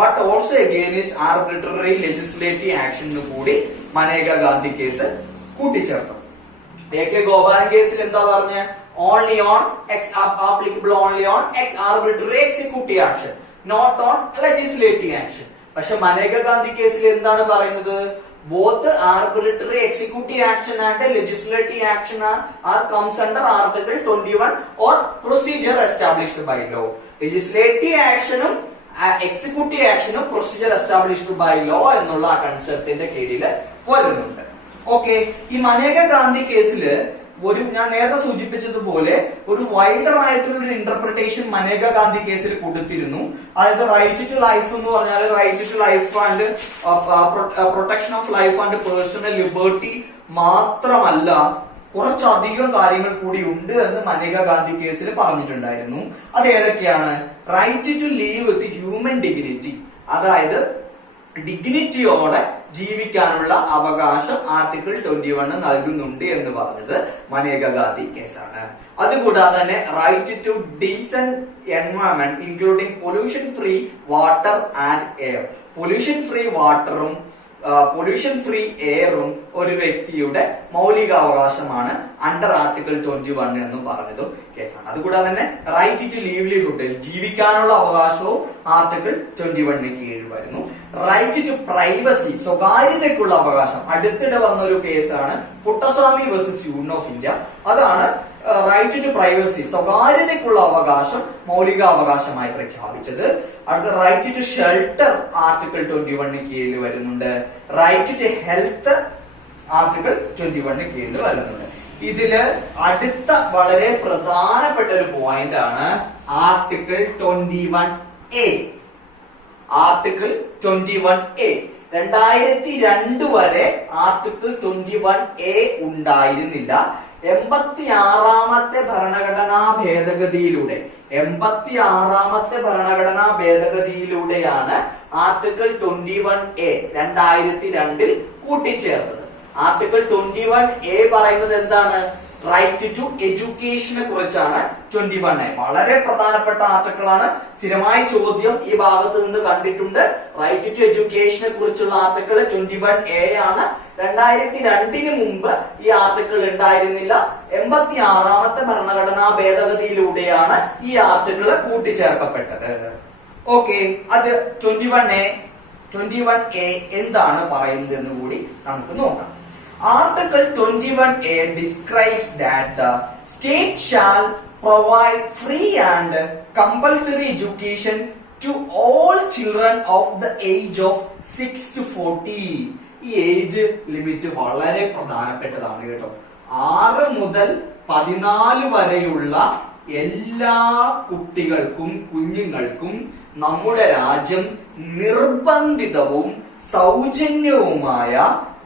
but also against arbitrary legislative action എന്ന് കൂടി മനേകാ ഗാന്ധി കേസ് കൂട്ടിച്ചേർത്തു. AK ഗോപാലൻ കേസിൽ എന്താ പറഞ്ഞ? Only on applicable only on arbitrary executive action, not on legislative action. പക്ഷെ മനേകാ ഗാന്ധി കേസിൽ എന്താണ് പറയുന്നത്? Both arbitrary executive action and legislative action are comes under Article 21 or procedure established by law. Legislative action executive ആക്ഷനും procedure established by law എന്നുള്ള ആ കൺസെപ്റ്റിന്റെ കീഴിൽ വരുന്നുണ്ട്. Okay, ഈ മനേകാ ഗാന്ധി കേസില് ഞാൻ നേരത്തെ സൂചിപ്പിച്ചതുപോലെ ഒരു വൈഡർ ആയിട്ടുള്ള ഒരു ഇന്റർപ്രിട്ടേഷൻ മനേകാ ഗാന്ധി കേസിൽ കൊടുത്തിരുന്നു. അതായത് റൈറ്റ് ടു ലൈഫ് എന്ന് പറഞ്ഞാൽ right to life and protection of life and personal liberty മാത്രമല്ല, കുറച്ചധികം കാര്യങ്ങൾ കൂടി ഉണ്ട് എന്ന് മനേകാ ഗാന്ധി കേസിൽ പറഞ്ഞിട്ടുണ്ടായിരുന്നു. അത് ഏതൊക്കെയാണ്? Right to live with human dignity, അതായത് ഡിഗ്നിറ്റിയോടെ ജീവിക്കാനുള്ള അവകാശം ആർട്ടിക്കിൾ 21 നൽകുന്നുണ്ട് എന്ന് പറഞ്ഞത് മനേകാ ഗാന്ധി കേസാണ്. അതുകൂടാതെ തന്നെ right to decent environment including pollution free water and air, pollution free വാട്ടറും പൊല്യൂഷൻ ഫ്രീ എയറും ഒരു വ്യക്തിയുടെ മൗലികാവകാശമാണ് അണ്ടർ ആർട്ടിക്കിൾ 21 എന്ന് പറഞ്ഞതും കേസാണ്. അതുകൂടാതെ തന്നെ റൈറ്റ് ടു ലീവ്ലിഹുഡ്, ജീവിക്കാനുള്ള അവകാശവും ആർട്ടിക്കിൾ 21 കീഴിൽ വരുന്നു. റൈറ്റ് ടു പ്രൈവസി, സ്വകാര്യതയ്ക്കുള്ള അവകാശം. അടുത്തിടെ വന്ന ഒരു കേസാണ് Puttaswamy versus union of India. അതാണ് റൈറ്റ് ടു പ്രൈവസി, സ്വകാര്യതയ്ക്കുള്ള അവകാശം മൗലികാവകാശമായി പ്രഖ്യാപിച്ചത്. അടുത്ത റൈറ്റ് ടു ഷെൽട്ടർ ആർട്ടിക്കിൾ 21 കീഴിൽ വരുന്നുണ്ട്. റൈറ്റ് ടു ഹെൽത്ത് ആർട്ടിക്കിൾ 21 കീഴിൽ വരുന്നുണ്ട്. ഇതില് അടുത്ത വളരെ പ്രധാനപ്പെട്ട ഒരു പോയിന്റ് ആണ് ആർട്ടിക്കിൾ 21A. ആർട്ടിക്കിൾ 21A 2002 വരെ ആർട്ടിക്കിൾ 21A ഉണ്ടായിരുന്നില്ല. 86ാമത്തെ ഭരണഘടനാ ഭേദഗതിയിലൂടെയാണ് ആർട്ടിക്കിൾ 21A 2002 കൂട്ടിച്ചേർത്തത്. ആർട്ടിക്കിൾ 21A പറയുന്നത് എന്താണ്? റൈറ്റ് ടു എഡ്യൂക്കേഷനെ കുറിച്ചാണ് 21A. വളരെ പ്രധാനപ്പെട്ട ആർട്ടിക്കിൾ ആണ്. സ്ഥിരമായി ചോദ്യം ഈ ഭാഗത്ത് നിന്ന് കണ്ടിട്ടുണ്ട്. റൈറ്റ് ടു എഡ്യൂക്കേഷനെ കുറിച്ചുള്ള ആർട്ടിക്കിൾ 21A ആണ്. 2002 മുമ്പ് ഈ ആർട്ടിക്കിൾ ഉണ്ടായിരുന്നില്ല. 86ാമത്തെ ഭരണഘടനാ ഭേദഗതിയിലൂടെയാണ് ഈ ആർട്ടിക്കിൾ കൂട്ടിച്ചേർക്കപ്പെട്ടത്. ഓക്കെ, അത് 21A എന്താണ് പറയുന്നത് എന്ന് കൂടി നമുക്ക് നോക്കാം. Article 21A describes that the state shall provide free and compulsory education to all children of the age of 6 to 40. ഈ ഏജ് ലിമിറ്റ് വളരെ പ്രധാനപ്പെട്ടതാണ് കേട്ടോ. 6 മുതൽ 14 വരെയുള്ള എല്ലാ കുട്ടികൾക്കും കുഞ്ഞുങ്ങൾക്കും നമ്മുടെ രാജ്യം നിർബന്ധിതവും സൗജന്യവുമായ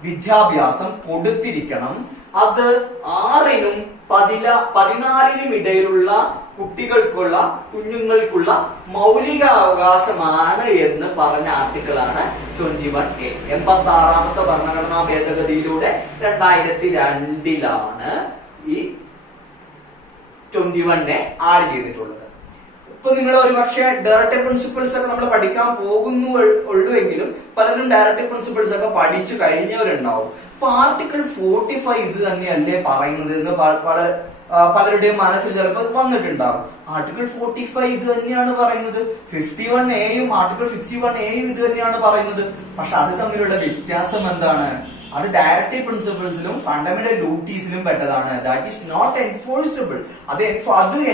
വിദ്യാഭ്യാസം കൊടുത്തിരിക്കണം. അത് 6നും 14നും ഇടയിലുള്ള കുട്ടികൾക്കുള്ള കുഞ്ഞുങ്ങൾക്കുള്ള മൗലിക അവകാശമാണ് എന്ന് പറഞ്ഞ ആർട്ടിക്കിളാണ് 21A. 86ാമത്തെ ഭരണഘടനാ ഭേദഗതിയിലൂടെ 2002 ഈ 21A ആഡ് ചെയ്തിട്ടുള്ളത്. ഇപ്പൊ നിങ്ങൾ ഒരുപക്ഷെ ഡയറക്റ്റീവ് പ്രിൻസിപ്പിൾസ് ഒക്കെ നമ്മൾ പഠിക്കാൻ ഉള്ളൂ എങ്കിലും പലരും ഡയറക്റ്റീവ് പ്രിൻസിപ്പിൾസ് ഒക്കെ പഠിച്ചു കഴിഞ്ഞവരുണ്ടാവും. അപ്പൊ ആർട്ടിക്കിൾ 45 ഇത് തന്നെയല്ലേ പറയുന്നത് എന്ന് പലരുടെയും മനസ്സിൽ ചിലപ്പോൾ വന്നിട്ടുണ്ടാവും. ആർട്ടിക്കിൾ 45 ഇത് തന്നെയാണ് പറയുന്നത്. 51A ആർട്ടിക്കിൾ 51A ഇത് തന്നെയാണ് പറയുന്നത്. പക്ഷെ അത് തമ്മിലുള്ള വ്യത്യാസം എന്താണ്? അത് ഡയറക്റ്റീവ് പ്രിൻസിപ്പിൾസിലും ഫണ്ടമെന്റൽ ഡ്യൂട്ടീസിലും പെട്ടതാണ്. That is not enforceable. അത്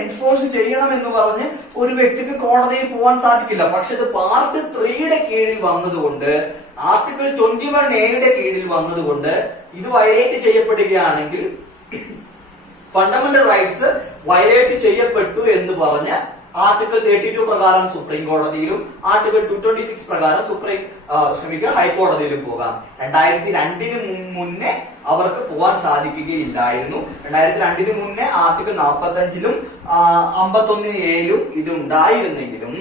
എൻഫോഴ്സ് ചെയ്യണം എന്ന് പറഞ്ഞ് ഒരു വ്യക്തിക്ക് കോടതിയിൽ പോകാൻ സാധിക്കില്ല. പക്ഷെ ഇത് പാർട്ട് 3യുടെ കീഴിൽ വന്നതുകൊണ്ട്, ആർട്ടിക്കിൾ 21A കീഴിൽ വന്നതുകൊണ്ട് ഇത് വയലേറ്റ് ചെയ്യപ്പെടുകയാണെങ്കിൽ ഫണ്ടമെന്റൽ റൈറ്റ്സ് വയലേറ്റ് ചെയ്യപ്പെട്ടു എന്ന് പറഞ്ഞ് ആർട്ടിക്കിൾ 32 പ്രകാരം സുപ്രീം കോടതിയിലും ആർട്ടിക്കിൾ 226 പ്രകാരം ഹൈക്കോടതിയിലും പോകാം. 2002 മുന്നേ അവർക്ക് പോകാൻ സാധിക്കുകയില്ലായിരുന്നു. 2002 മുന്നേ ആർട്ടിക്കിൾ 45ലും 51A ഇത് ഉണ്ടായിരുന്നെങ്കിലും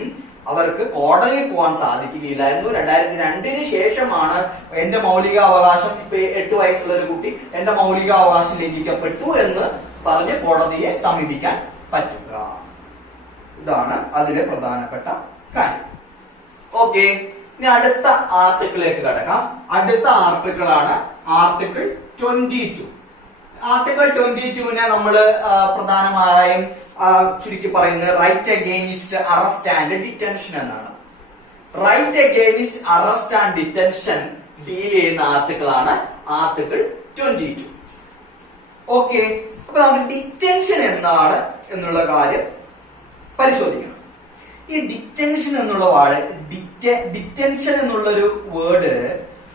അവർക്ക് കോടതിയിൽ പോകാൻ സാധിക്കുകയില്ലായിരുന്നു. 2002 ശേഷമാണ് എന്റെ മൗലികാവകാശം, ഇപ്പൊ 8 വയസ്സുള്ള ഒരു കുട്ടി എന്റെ മൗലികാവകാശം ലംഘിക്കപ്പെട്ടു എന്ന് പറഞ്ഞ് കോടതിയെ സമീപിക്കാൻ പറ്റുക. ഇതാണ് അതിലെ പ്രധാനപ്പെട്ട കാര്യം. ഓക്കെ, ഇനി അടുത്ത ആർട്ടിക്കിളിലേക്ക് കടക്കാം. അടുത്ത ആർട്ടിക്കിളാണ് ആർട്ടിക്കിൾ 22. ആർട്ടിക്കിൾ 22നെ നമ്മൾ പ്രധാനമായും ചുരുക്കി പറയുന്നത് right against arrest and detention എന്നാണ്. Right against arrest and detention deal ചെയ്യുന്ന ആർട്ടിക്കിളാണ് ആർട്ടിക്കിൾ 22. ഓക്കെ, അപ്പൊ നമുക്ക് ഡിറ്റൻഷൻ എന്താണ് എന്നുള്ള കാര്യം പരിശോധിക്കണം. ഈ ഡിറ്റൻഷൻ എന്നുള്ള ഡിറ്റൻഷൻ എന്നുള്ളൊരു വേർഡ്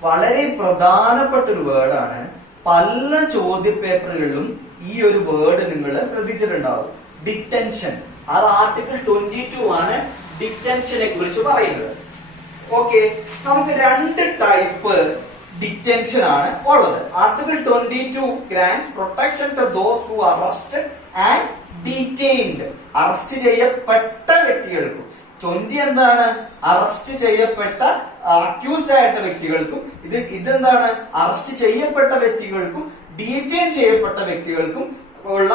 വളരെ പ്രധാനപ്പെട്ട ഒരു വേർഡാണ്. പല ചോദ്യ പേപ്പറുകളിലും ഈ ഒരു വേർഡ് നിങ്ങൾ ശ്രദ്ധിച്ചിട്ടുണ്ടാവും, ഡിറ്റൻഷൻ. അത് ആർട്ടിക്കിൾ 22 ആണ് ഡിറ്റൻഷനെ കുറിച്ച് പറയുന്നത്. ഓക്കെ, നമുക്ക് 2 ടൈപ്പ് ഡിറ്റൻഷൻ ആണ് ഉള്ളത്. Article 22 grants protection to those who are arrested and detained. Arrest ചെയ്യപ്പെട്ട വ്യക്തികൾക്കും. 20 എന്താണ്? അറസ്റ്റ് ചെയ്യപ്പെട്ട അക്യൂസ്ഡ് ആയിട്ട വ്യക്തികൾക്കും. ഇതെന്താണ്? അറസ്റ്റ് ചെയ്യപ്പെട്ട വ്യക്തികൾക്കും ഡീറ്റെയിൻ ചെയ്യപ്പെട്ട വ്യക്തികൾക്കും ഉള്ള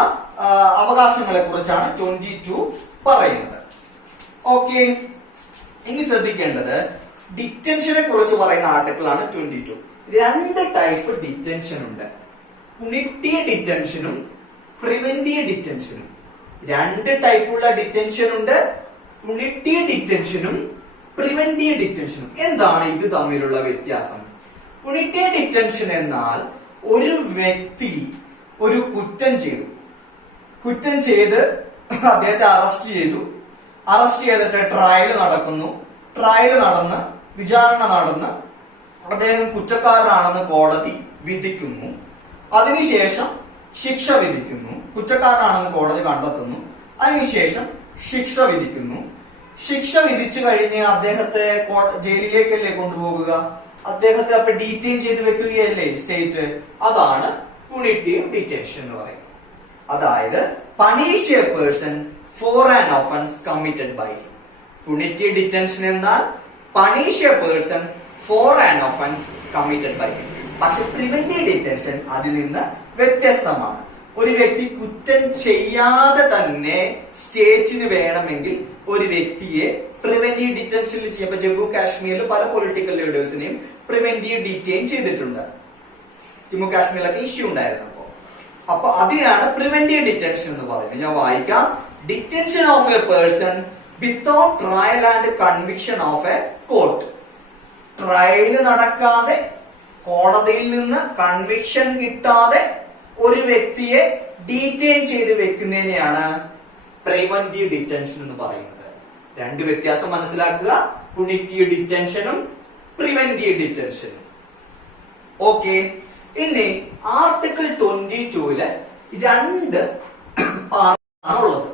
അവകാശങ്ങളെ കുറിച്ചാണ് 22 പറയുന്നത്. ഓക്കെ, ഇനി ശ്രദ്ധിക്കേണ്ടത് ഡിറ്റൻഷനെ കുറിച്ച് പറയുന്ന ആർട്ടിക്കിൾ ആണ് 22. 2 ടൈപ്പ് ഡിറ്റൻഷൻ ഉണ്ട്. പുണിറ്റിയ ഡിറ്റൻഷനും പ്രിവെന്റീവ് ഡിറ്റൻഷനും. 2 ടൈപ്പുള്ള ഡിറ്റൻഷൻ ഉണ്ട്. പുണിറ്റിയ ഡിറ്റൻഷനും പ്രിവെന്റീവ് ഡിറ്റൻഷനും. എന്താണ് ഇത് തമ്മിലുള്ള വ്യത്യാസം? പുണിറ്റിയ ഡിറ്റൻഷൻ എന്നാൽ ഒരു വ്യക്തി ഒരു കുറ്റം ചെയ്തു. കുറ്റം ചെയ്ത് അദ്ദേഹത്തെ അറസ്റ്റ് ചെയ്തു. അറസ്റ്റ് ചെയ്തിട്ട് ട്രയൽ നടക്കുന്നു. ട്രയൽ നടന്ന് വിചാരണ നടന്ന് അദ്ദേഹം കുറ്റക്കാരനാണെന്ന് കോടതി വിധിക്കുന്നു. അതിനുശേഷം ശിക്ഷ വിധിക്കുന്നു. കുറ്റക്കാരനാണെന്ന് കോടതി കണ്ടെത്തുന്നു. അതിനുശേഷം ശിക്ഷ വിധിക്കുന്നു. ശിക്ഷ വിധിച്ചു കഴിഞ്ഞ് അദ്ദേഹത്തെ ജയിലിലേക്കല്ലേ കൊണ്ടുപോകുക? അദ്ദേഹത്തെ അപ്പൊ ഡീറ്റെയിൻ ചെയ്ത് വെക്കുകയല്ലേ സ്റ്റേറ്റ്? അതാണ് പുണിറ്റീവ് ഡിറ്റൻഷൻ എന്ന് പറയുന്നത്. അതായത് punish a person for an offence committed by him. Punitive detention എന്നാൽ punish a person for an offence committed by him. പക്ഷെ പ്രിവെന്റീവ് ഡിറ്റൻഷൻ അതിൽ നിന്ന് വ്യത്യസ്തമാണ്. ഒരു വ്യക്തി കുറ്റം ചെയ്യാതെ തന്നെ സ്റ്റേറ്റിന് വേണമെങ്കിൽ ഒരു വ്യക്തിയെ പ്രിവെന്റീവ് ഡിറ്റൻഷനിൽ ചെയ്യാം. ഇപ്പൊ ജമ്മു കാശ്മീരിൽ പല പൊളിറ്റിക്കൽ ലീഡേഴ്സിനെയും പ്രിവെന്റീവ് ഡിറ്റെയിൻ ചെയ്തിട്ടുണ്ട്. ജമ്മു കാശ്മീരിലൊക്കെ ഇഷ്യൂ ഉണ്ടായിരുന്നപ്പോ. അപ്പൊ അതിനാണ് പ്രിവെന്റീവ് ഡിറ്റൻഷൻ എന്ന് പറയുന്നത്. ഞാൻ വായിക്കാം. Detention of A person without trial and conviction of A court. Trial നടക്കാതെ കോടതിയിൽ നിന്ന് കൺവിക്ഷൻ കിട്ടാതെ ഒരു വ്യക്തിയെ ഡീറ്റെയിൻ ചെയ്ത് വെക്കുന്നതിനെയാണ് പ്രിവെന്റീവ് ഡിറ്റൻഷൻ എന്ന് പറയുന്നത്. രണ്ട് വ്യത്യാസം മനസ്സിലാക്കുക. പുണിറ്റീവ് ഡിറ്റൻഷനും പ്രിവെന്റീവ് ഡിറ്റൻഷനും. ഓക്കെ. ഇനി ആർട്ടിക്കിൾ 22-ല് രണ്ട് പാർട്ടാണുള്ളത്.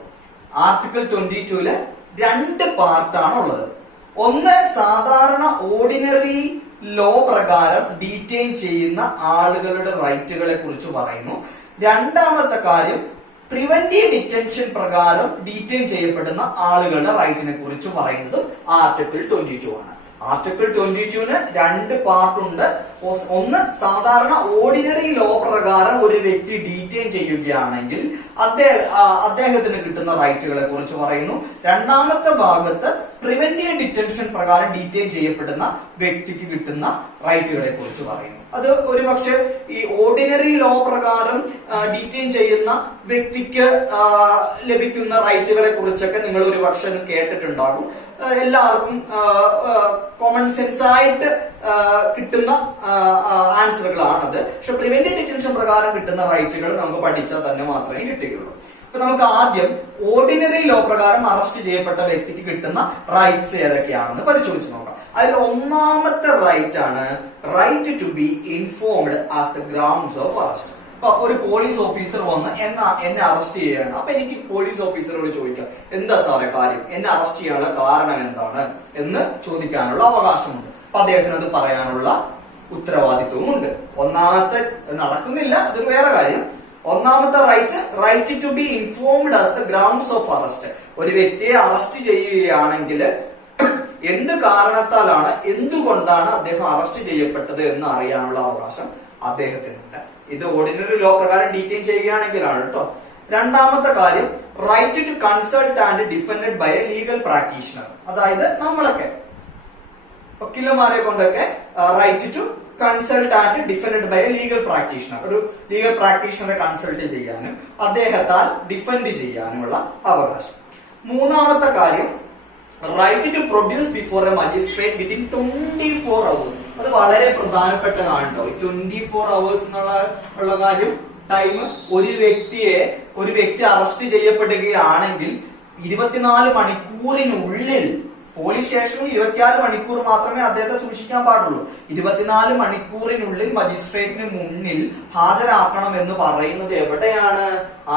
ആർട്ടിക്കിൾ 22-ല് രണ്ട് പാർട്ടാണുള്ളത്. ഒന്ന് സാധാരണ ഓർഡിനറി ലോ പ്രകാരം ഡീറ്റെയിൻ ചെയ്യുന്ന ആളുകളുടെ റൈറ്റുകളെ കുറിച്ച് പറയുന്നു. രണ്ടാമത്തെ കാര്യം പ്രിവെന്റീവ് ഡിറ്റൻഷൻ പ്രകാരം ഡീറ്റെയിൻ ചെയ്യപ്പെടുന്ന ആളുകളുടെ റൈറ്റിനെ കുറിച്ച് പറയുന്നതും ആർട്ടിക്കിൾ 22 ആണ്. ആർട്ടിക്കിൾ 22-ന് രണ്ട് പാർട്ടുണ്ട്. ഒന്ന് സാധാരണ ഓർഡിനറി ലോ പ്രകാരം ഒരു വ്യക്തി ഡീറ്റെയിൻ ചെയ്യുകയാണെങ്കിൽ അദ്ദേഹത്തിന് കിട്ടുന്ന റൈറ്റുകളെ കുറിച്ച് പറയുന്നു. രണ്ടാമത്തെ ഭാഗത്ത് പ്രിവെന്റീവ് ഡിറ്റൻഷൻ പ്രകാരം ഡീറ്റെയിൻ ചെയ്യപ്പെടുന്ന വ്യക്തിക്ക് കിട്ടുന്ന റൈറ്റുകളെ കുറിച്ച് പറയുന്നു. അത് ഒരുപക്ഷെ ഈ ഓർഡിനറി ലോ പ്രകാരം ഡീറ്റെയിൻ ചെയ്യുന്ന വ്യക്തിക്ക് ലഭിക്കുന്ന റൈറ്റുകളെ കുറിച്ചൊക്കെ നിങ്ങൾ ഒരുപക്ഷെ കേട്ടിട്ടുണ്ടാകും. എല്ലാവർക്കും കോമൺ സെൻസ് ആയിട്ട് കിട്ടുന്ന ആൻസറുകളാണത്. പക്ഷെ പ്രിവെന്റീവ് ഡിറ്റൻഷൻ പ്രകാരം കിട്ടുന്ന റൈറ്റുകൾ നമുക്ക് പഠിച്ചാൽ തന്നെ മാത്രമേ കിട്ടുകയുള്ളൂ. അപ്പൊ നമുക്ക് ആദ്യം ഓർഡിനറി ലോ പ്രകാരം അറസ്റ്റ് ചെയ്യപ്പെട്ട വ്യക്തിക്ക് കിട്ടുന്ന റൈറ്റ്സ് ഏതൊക്കെയാണെന്ന് പരിശോധിച്ച് നോക്കാം. അതിൽ ഒന്നാമത്തെ റൈറ്റ് ആണ് right to be informed as the grounds of arrest. അപ്പൊ ഒരു പോലീസ് ഓഫീസർ വന്ന് എന്നെ അറസ്റ്റ് ചെയ്യുകയാണ്. അപ്പൊ എനിക്ക് പോലീസ് ഓഫീസറോട് ചോദിക്കാം, എന്താ സാറേ കാര്യം, എന്നെ അറസ്റ്റ് ചെയ്യാനുള്ള കാരണം എന്താണ് എന്ന് ചോദിക്കാനുള്ള അവകാശമുണ്ട്. അപ്പൊ അദ്ദേഹത്തിന് അത് പറയാനുള്ള ഉത്തരവാദിത്വമുണ്ട്. ഒന്നാമത്തെ നടക്കുന്നില്ല, അതൊരു വേറെ കാര്യം. ഒന്നാമത്തെ right to be informed as the grounds of arrest. ഒരു വ്യക്തിയെ അറസ്റ്റ് ചെയ്യുകയാണെങ്കിൽ എന്ത് കാരണത്താലാണ്, എന്തുകൊണ്ടാണ് അദ്ദേഹം അറസ്റ്റ് ചെയ്യപ്പെട്ടത് എന്ന് അറിയാനുള്ള അവകാശം അദ്ദേഹത്തിനുണ്ട്. ഇത് ഓർഡിനറി ലോ പ്രകാരം ഡീറ്റെയിൻ ചെയ്യുകയാണെങ്കിലാണ് കേട്ടോ. രണ്ടാമത്തെ കാര്യം right to consult and defended by a legal practitioner. അതായത് നമ്മളൊക്കെ വക്കീലന്മാരെ കൊണ്ടൊക്കെ right to consult and defended by a legal practitioner. ഒരു ലീഗൽ പ്രാക്ടീഷണറെ കൺസൾട്ട് ചെയ്യാനും അദ്ദേഹത്താൽ ഡിഫെൻഡ് ചെയ്യാനുമുള്ള അവകാശം. മൂന്നാമത്തെ കാര്യം right to produce before a magistrate within 24 hours. അത് വളരെ പ്രധാനപ്പെട്ടതാണ് കേട്ടോ. 24 hours എന്നുള്ള കാര്യം ടൈം. ഒരു വ്യക്തി അറസ്റ്റ് ചെയ്യപ്പെടുകയാണെങ്കിൽ 24 മണിക്കൂറിനുള്ളിൽ, പോലീസ് സ്റ്റേഷനിൽ 26 മണിക്കൂർ മാത്രമേ അദ്ദേഹത്തെ സൂക്ഷിക്കാൻ പാടുള്ളൂ. 24 മണിക്കൂറിനുള്ളിൽ മജിസ്ട്രേറ്റിന് മുന്നിൽ ഹാജരാക്കണം എന്ന് പറയുന്നത് എവിടെയാണ്?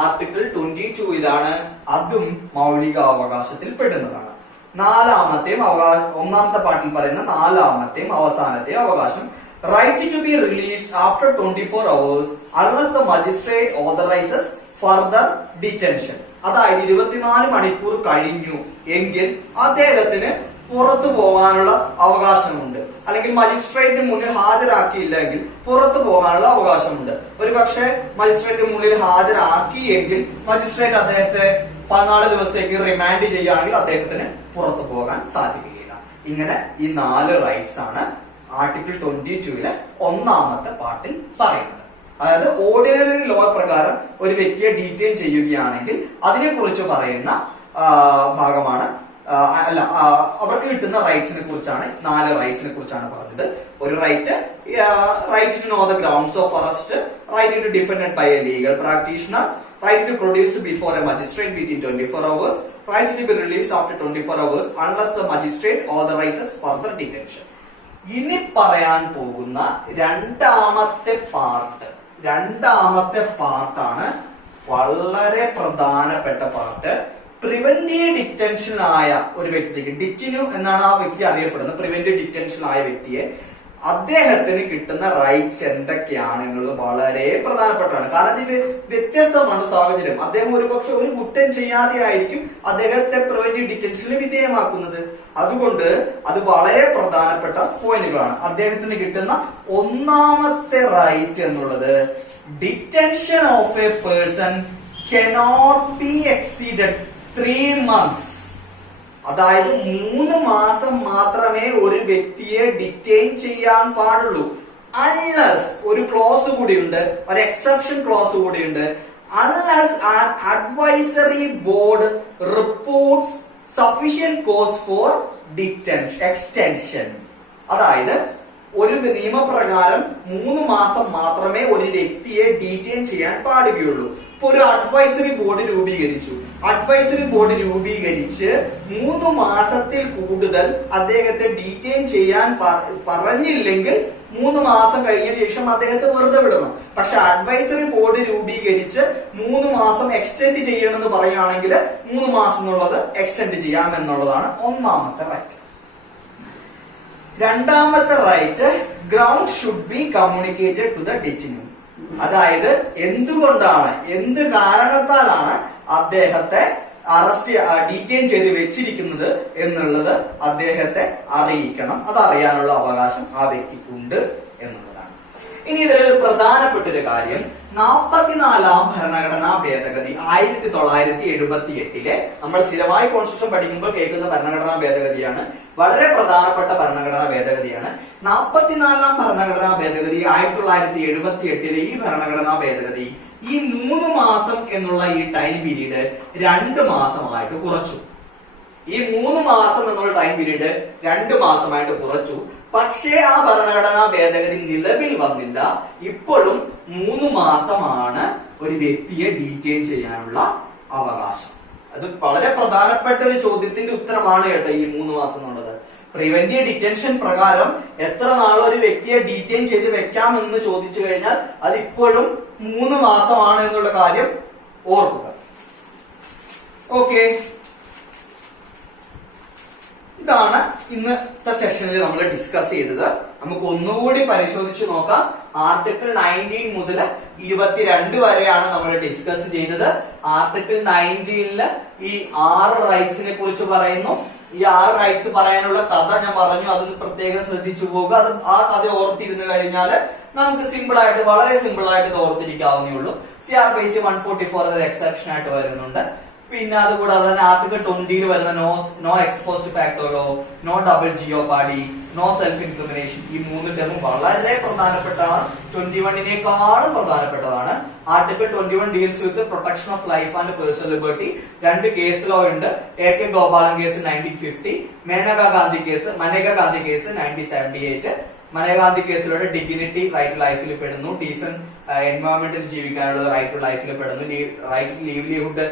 ആർട്ടിക്കിൾ 22-ലാണ്. അതും മൗലിക അവകാശത്തിൽ പെടുന്നതാണ്. ഒന്നാമത്തെ പാർട്ടിൽ പറയുന്ന നാലാമത്തെയും അവസാനത്തെയും അവകാശം right to be released after 24 hours unless the magistrate authorises further detention. അതായത് 24 മണിക്കൂർ കഴിഞ്ഞു എങ്കിൽ അദ്ദേഹത്തിന് പുറത്തു പോകാനുള്ള അവകാശമുണ്ട്. അല്ലെങ്കിൽ മജിസ്ട്രേറ്റിന് മുന്നിൽ ഹാജരാക്കിയില്ലെങ്കിൽ പുറത്തു പോകാനുള്ള അവകാശമുണ്ട്. ഒരുപക്ഷെ മജിസ്ട്രേറ്റിന് മുന്നിൽ ഹാജരാക്കിയെങ്കിൽ മജിസ്ട്രേറ്റ് അദ്ദേഹത്തെ 14 ദിവസത്തേക്ക് റിമാൻഡ് ചെയ്യുകയാണെങ്കിൽ അദ്ദേഹത്തിന് പുറത്തു പോകാൻ സാധിക്കുകയില്ല. ഇങ്ങനെ ഈ 4 റൈറ്റ്സ് ആണ് ആർട്ടിക്കിൾ 22-ലെ ഒന്നാമത്തെ പാർട്ടിൽ പറയുന്നത്. അതായത് ഓർഡിനറി ലോ പ്രകാരം ഒരു വ്യക്തിയെ ഡീറ്റെയിൻ ചെയ്യുകയാണെങ്കിൽ അതിനെക്കുറിച്ച് പറയുന്ന ഭാഗമാണ്. അവർക്ക് കിട്ടുന്ന റൈറ്റ്സിനെ കുറിച്ചാണ്, 4 റൈറ്റ്സിനെ കുറിച്ചാണ് പറഞ്ഞത്. ഒരു right to know the grounds of arrest, right to defended by a legal practitioner, right to produce before a magistrate within 24 hours, right to be released after 24 hours unless the magistrate authorizes further detention. ഇനി പറയാൻ പോകുന്ന രണ്ടാമത്തെ പാർട്ടാണ് വളരെ പ്രധാനപ്പെട്ട part. Preventive detention ആയ ഒരു വ്യക്തിക്ക്, ഡിറ്റിനു എന്നാണ് ആ വ്യക്തി അറിയപ്പെടുന്നത്, പ്രിവന്റീവ് ഡിറ്റൻഷൻ ആയ വ്യക്തിയെ അദ്ദേഹത്തിന് കിട്ടുന്ന റൈറ്റ്സ് എന്തൊക്കെയാണ് എന്നുള്ളത് വളരെ പ്രധാനപ്പെട്ടാണ്. കാരണം ഇത് വ്യത്യസ്തമാണ് സാഹചര്യം. അദ്ദേഹം ഒരുപക്ഷെ ഒരു കുറ്റം ചെയ്യാതെ ആയിരിക്കും അദ്ദേഹത്തെ പ്രിവന്റീവ് ഡിറ്റൻഷന് വിധേയമാക്കുന്നത്. അതുകൊണ്ട് അത് വളരെ പ്രധാനപ്പെട്ട പോയിന്റുകളാണ്. അദ്ദേഹത്തിന് കിട്ടുന്ന ഒന്നാമത്തെ റൈറ്റ് എന്നുള്ളത്, detention of A person cannot be exceeded 3 months. അതായത് 3 മാസം മാത്രമേ ഒരു വ്യക്തിയെ ഡിറ്റെയിൻ ചെയ്യാൻ പാടുള്ളൂ. അൺലെസ്, ഒരു ക്ലോസ് കൂടിയുണ്ട്, ഒരു എക്സെപ്ഷൻ ക്ലോസ് കൂടിയുണ്ട്, unless an advisory board reports sufficient cause for extension. അതായത് ഒരു നിയമപ്രകാരം 3 മാസം മാത്രമേ ഒരു വ്യക്തിയെ ഡീറ്റെയിൻ ചെയ്യാൻ പാടുകയുള്ളൂ. ഇപ്പൊ ഒരു അഡ്വൈസറി ബോർഡ് രൂപീകരിച്ചു. അഡ്വൈസറി ബോർഡ് രൂപീകരിച്ച് 3 മാസത്തിൽ കൂടുതൽ അദ്ദേഹത്തെ ഡീറ്റെയിൻ ചെയ്യാൻ പറഞ്ഞില്ലെങ്കിൽ 3 മാസം കഴിഞ്ഞ ശേഷം അദ്ദേഹത്തെ വെറുതെ വിടണം. പക്ഷെ അഡ്വൈസറി ബോർഡ് രൂപീകരിച്ച് 3 മാസം എക്സ്റ്റെൻഡ് ചെയ്യണമെന്ന് പറയുകയാണെങ്കിൽ 3 മാസം എന്നുള്ളത് എക്സ്റ്റെൻഡ് ചെയ്യാം എന്നുള്ളതാണ് ഒന്നാമത്തെ റൈറ്റ്. രണ്ടാമത്തെ right, ground should be communicated to the detenu. അതായത് എന്തുകൊണ്ടാണ്, എന്ത് കാരണത്താലാണ് അദ്ദേഹത്തെ ഡീറ്റെയിൻ ചെയ്ത് വെച്ചിരിക്കുന്നത് എന്നുള്ളത് അദ്ദേഹത്തെ അറിയിക്കണം. അതറിയാനുള്ള അവകാശം ആ വ്യക്തിക്കുണ്ട് എന്നുള്ളതാണ്. ഇനി ഇതിലൊരു പ്രധാനപ്പെട്ട ഒരു കാര്യം, 44ാം ഭരണഘടനാ ഭേദഗതി 1978 നമ്മൾ സ്ഥിരമായി കോൺസ്റ്റിറ്റ്യൂഷൻ പഠിക്കുമ്പോൾ കേൾക്കുന്ന ഭരണഘടനാ ഭേദഗതിയാണ്. വളരെ പ്രധാനപ്പെട്ട ഭരണഘടനാ ഭേദഗതിയാണ്. 44ാം ഭരണഘടനാ ഭേദഗതി 1978 ഈ ഭരണഘടനാ ഭേദഗതി ഈ 3 മാസം എന്നുള്ള ഈ ടൈം പീരീഡ് 2 മാസമായിട്ട് കുറച്ചു. ഈ 3 മാസം എന്നുള്ള ടൈം പീരീഡ് 2 മാസമായിട്ട് കുറച്ചു. പക്ഷേ ആ ഭരണഘടനാ ഭേദഗതി നിലവിൽ വന്നില്ല. ഇപ്പോഴും 3 മാസമാണ് ഒരു വ്യക്തിയെ ഡീറ്റെയിൻ ചെയ്യാനുള്ള അവകാശം. അത് വളരെ പ്രധാനപ്പെട്ട ഒരു ചോദ്യത്തിന്റെ ഉത്തരമാണ് കേട്ടോ ഈ 3 മാസം എന്നുള്ളത്. പ്രിവന്റീവ് ഡിറ്റൻഷൻ പ്രകാരം എത്ര നാൾ ഒരു വ്യക്തിയെ ഡീറ്റെയിൻ ചെയ്ത് വെക്കാം എന്ന് ചോദിച്ചു കഴിഞ്ഞാൽ അത് ഇപ്പോഴും 3 മാസമാണ് എന്നുള്ള കാര്യം ഓർക്കുക. ഓക്കെ, ഇതാണ് ഇന്നത്തെ സെഷനിൽ നമ്മൾ ഡിസ്കസ് ചെയ്തത്. നമുക്ക് ഒന്നുകൂടി പരിശോധിച്ച് നോക്കാം. ആർട്ടിക്കിൾ 19 മുതൽ 22 വരെയാണ് നമ്മൾ ഡിസ്കസ് ചെയ്തത്. ആർട്ടിക്കിൾ 19 ഈ 6 റൈറ്റ്സിനെ കുറിച്ച് പറയുന്നു. ഈ 6 റൈറ്റ്സ് പറയാനുള്ള കഥ ഞാൻ പറഞ്ഞു, അത് പ്രത്യേകം ശ്രദ്ധിച്ചു പോകുക. അത് ആ കഥ ഓർത്തിരുന്നു കഴിഞ്ഞാൽ നമുക്ക് വളരെ സിമ്പിൾ ആയിട്ട് ഇത് ഓർത്തിരിക്കാവുന്നേ ഉള്ളൂ. CRPC 144 എക്സെപ്ഷൻ ആയിട്ട് വരുന്നുണ്ട്. പിന്നെ അതുകൂടാതെ തന്നെ ആർട്ടിക്കിൾ 20 വരുന്ന no ex post facto, no double jeopardy, no self incrimination, ഈ 3 ടേമും വളരെ പ്രധാനപ്പെട്ടതാണ്. 21നേക്കാളും പ്രധാനപ്പെട്ടതാണ്. Article 21 deals with protection of life and personal liberty. 2 case law ഉണ്ട്. AK Gopalan case 1950, Maneka Gandhi case 1978. Maneka Gandhi കേസിലൂടെ ഡിഗ്നിറ്റി റൈറ്റ് ടു ലൈഫിൽ പെടുന്നു, ഡീസന്റ് എൻവയോൺമെന്റിൽ ജീവിക്കാനുള്ള റൈറ്റ് ടു ലൈഫിൽ പെടുന്നു, right to livelihood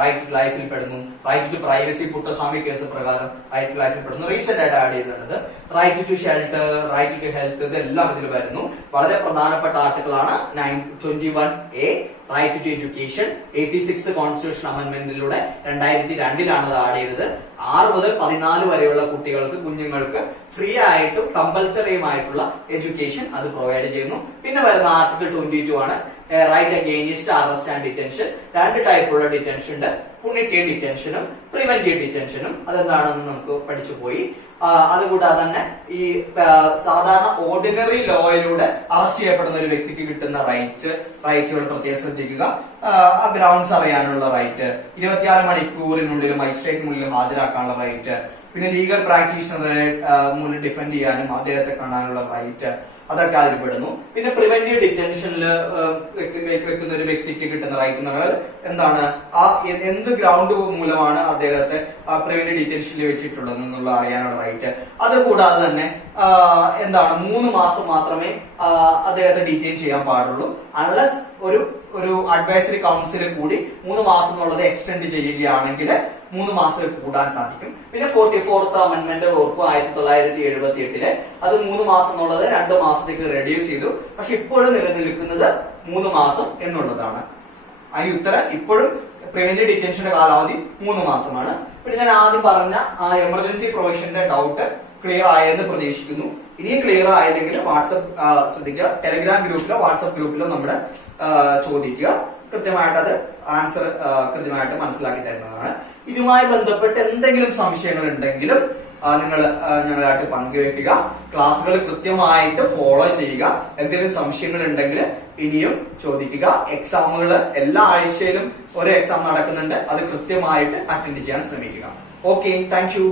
right to ലൈഫിൽ പെടുന്നു, right to privacy Puttaswamy case പ്രകാരം റൈറ്റ് ടു ലൈഫിൽ പെടുന്നു. റീസെന്റ് ആയിട്ട് ആഡ് ചെയ്തിട്ടുള്ളത് right to shelter, right to health, ഇതെല്ലാം ഇതിൽ വരുന്നു. വളരെ പ്രധാനപ്പെട്ട ആർട്ടിക്കിളാണ് 21A right to education. 86 constitution അമെന്റ്മെന്റിലൂടെ 2002 അത് ആഡ് ചെയ്തത്. 6 മുതൽ 14 വരെയുള്ള കുഞ്ഞുങ്ങൾക്ക് ഫ്രീ ആയിട്ടും കമ്പൽസറിയുമായിട്ടുള്ള എഡ്യൂക്കേഷൻ അത് പ്രൊവൈഡ് ചെയ്യുന്നു. പിന്നെ വരുന്ന ആർട്ടിക്കിൾ 22 ആണ് right against arrest and detention. 2 ടൈപ്പുള്ള ഡിറ്റൻഷൻ ഉണ്ട്, പുണിറ്റീവ് ഡിറ്റൻഷനും പ്രിവന്റീവ് ഡിറ്റൻഷനും. അതെന്താണെന്ന് നമുക്ക് പഠിച്ചു പോയി. അതുകൂടാതെ തന്നെ ഈ സാധാരണ ഓർഡിനറി ലോയിലൂടെ അറസ്റ്റ് ചെയ്യപ്പെടുന്ന ഒരു വ്യക്തിക്ക് കിട്ടുന്ന റൈറ്റുകൾ പ്രത്യേകം ശ്രദ്ധിക്കുക. ഗ്രൗണ്ട്സ് അറിയാനുള്ള റൈറ്റ്, 24 മണിക്കൂറിനുള്ളിൽ മജിസ്ട്രേറ്റ് മുന്നിൽ ഹാജരാക്കാനുള്ള റൈറ്റ്, പിന്നെ ലീഗൽ പ്രാക്ടീഷണറെ മുന്നിൽ ഡിഫെൻഡ് ചെയ്യാനും അദ്ദേഹത്തെ കാണാനുള്ള റൈറ്റ്, അതൊക്കെ അതിൽ പെടുന്നു. പിന്നെ പ്രിവന്റീവ് ഡിറ്റൻഷനിൽ വെക്കുന്ന ഒരു വ്യക്തിക്ക് കിട്ടുന്ന റൈറ്റ് എന്ന് പറഞ്ഞാൽ എന്താണ്, ആ എന്ത് ഗ്രൗണ്ട് മൂലമാണ് അദ്ദേഹത്തെ പ്രിവന്റീവ് ഡിറ്റൻഷനിൽ വെച്ചിട്ടുള്ളത് എന്നുള്ള അറിയാനുള്ള റൈറ്റ്. അതുകൂടാതെ തന്നെ എന്താണ് 3 മാസം മാത്രമേ അദ്ദേഹത്തെ ഡീറ്റെയിൻ ചെയ്യാൻ പാടുള്ളൂ. അൺലെസ് ഒരു അഡ്വൈസറി കൗൺസിൽ കൂടി 3 മാസം എന്നുള്ളത് എക്സ്റ്റെൻഡ് ചെയ്യുകയാണെങ്കിൽ 3 മാസം കൂടാൻ സാധിക്കും. പിന്നെ 44th അമെന്റ്മെന്റ് ഓർക്കും 1978 അത് 3 മാസം എന്നുള്ളത് 2 മാസത്തേക്ക് റെഡ്യൂസ് ചെയ്തു. പക്ഷെ ഇപ്പോഴും നിലനിൽക്കുന്നത് 3 മാസം എന്നുള്ളതാണ്. അതിന് ഉത്തരം ഇപ്പോഴും പ്രിവെന്റീവ് ഡിറ്റൻഷന്റെ കാലാവധി 3 മാസമാണ്. പിന്നെ ഞാൻ ആദ്യം പറഞ്ഞ ആ എമർജൻസി പ്രൊവിഷന്റെ ഡൗട്ട് ക്ലിയർ ആയെന്ന് പ്രതീക്ഷിക്കുന്നു. ഇനിയും ക്ലിയർ ആയില്ലെങ്കിൽ വാട്സപ്പ് ശ്രദ്ധിക്കുക, ടെലിഗ്രാം ഗ്രൂപ്പിലോ വാട്സപ്പ് ഗ്രൂപ്പിലോ നമ്മുടെ ചോദിക്കുക. കൃത്യമായിട്ട് അത് ആൻസർ കൃത്യമായിട്ട് മനസ്സിലാക്കി തരുന്നതാണ്. ഇതുമായി ബന്ധപ്പെട്ട് എന്തെങ്കിലും സംശയങ്ങൾ ഉണ്ടെങ്കിലും നിങ്ങൾ ഞങ്ങളായിട്ട് പങ്കുവെക്കുക. ക്ലാസ്സുകൾ കൃത്യമായിട്ട് ഫോളോ ചെയ്യുക. എന്തെങ്കിലും സംശയങ്ങൾ ഉണ്ടെങ്കിൽ ഇനിയും ചോദിക്കുക. എക്സാമുകൾ എല്ലാ ആഴ്ചയിലും ഒരു എക്സാം നടക്കുന്നുണ്ട്. അത് കൃത്യമായിട്ട് അറ്റൻഡ് ചെയ്യാൻ ശ്രമിക്കുക. Okay, thank you.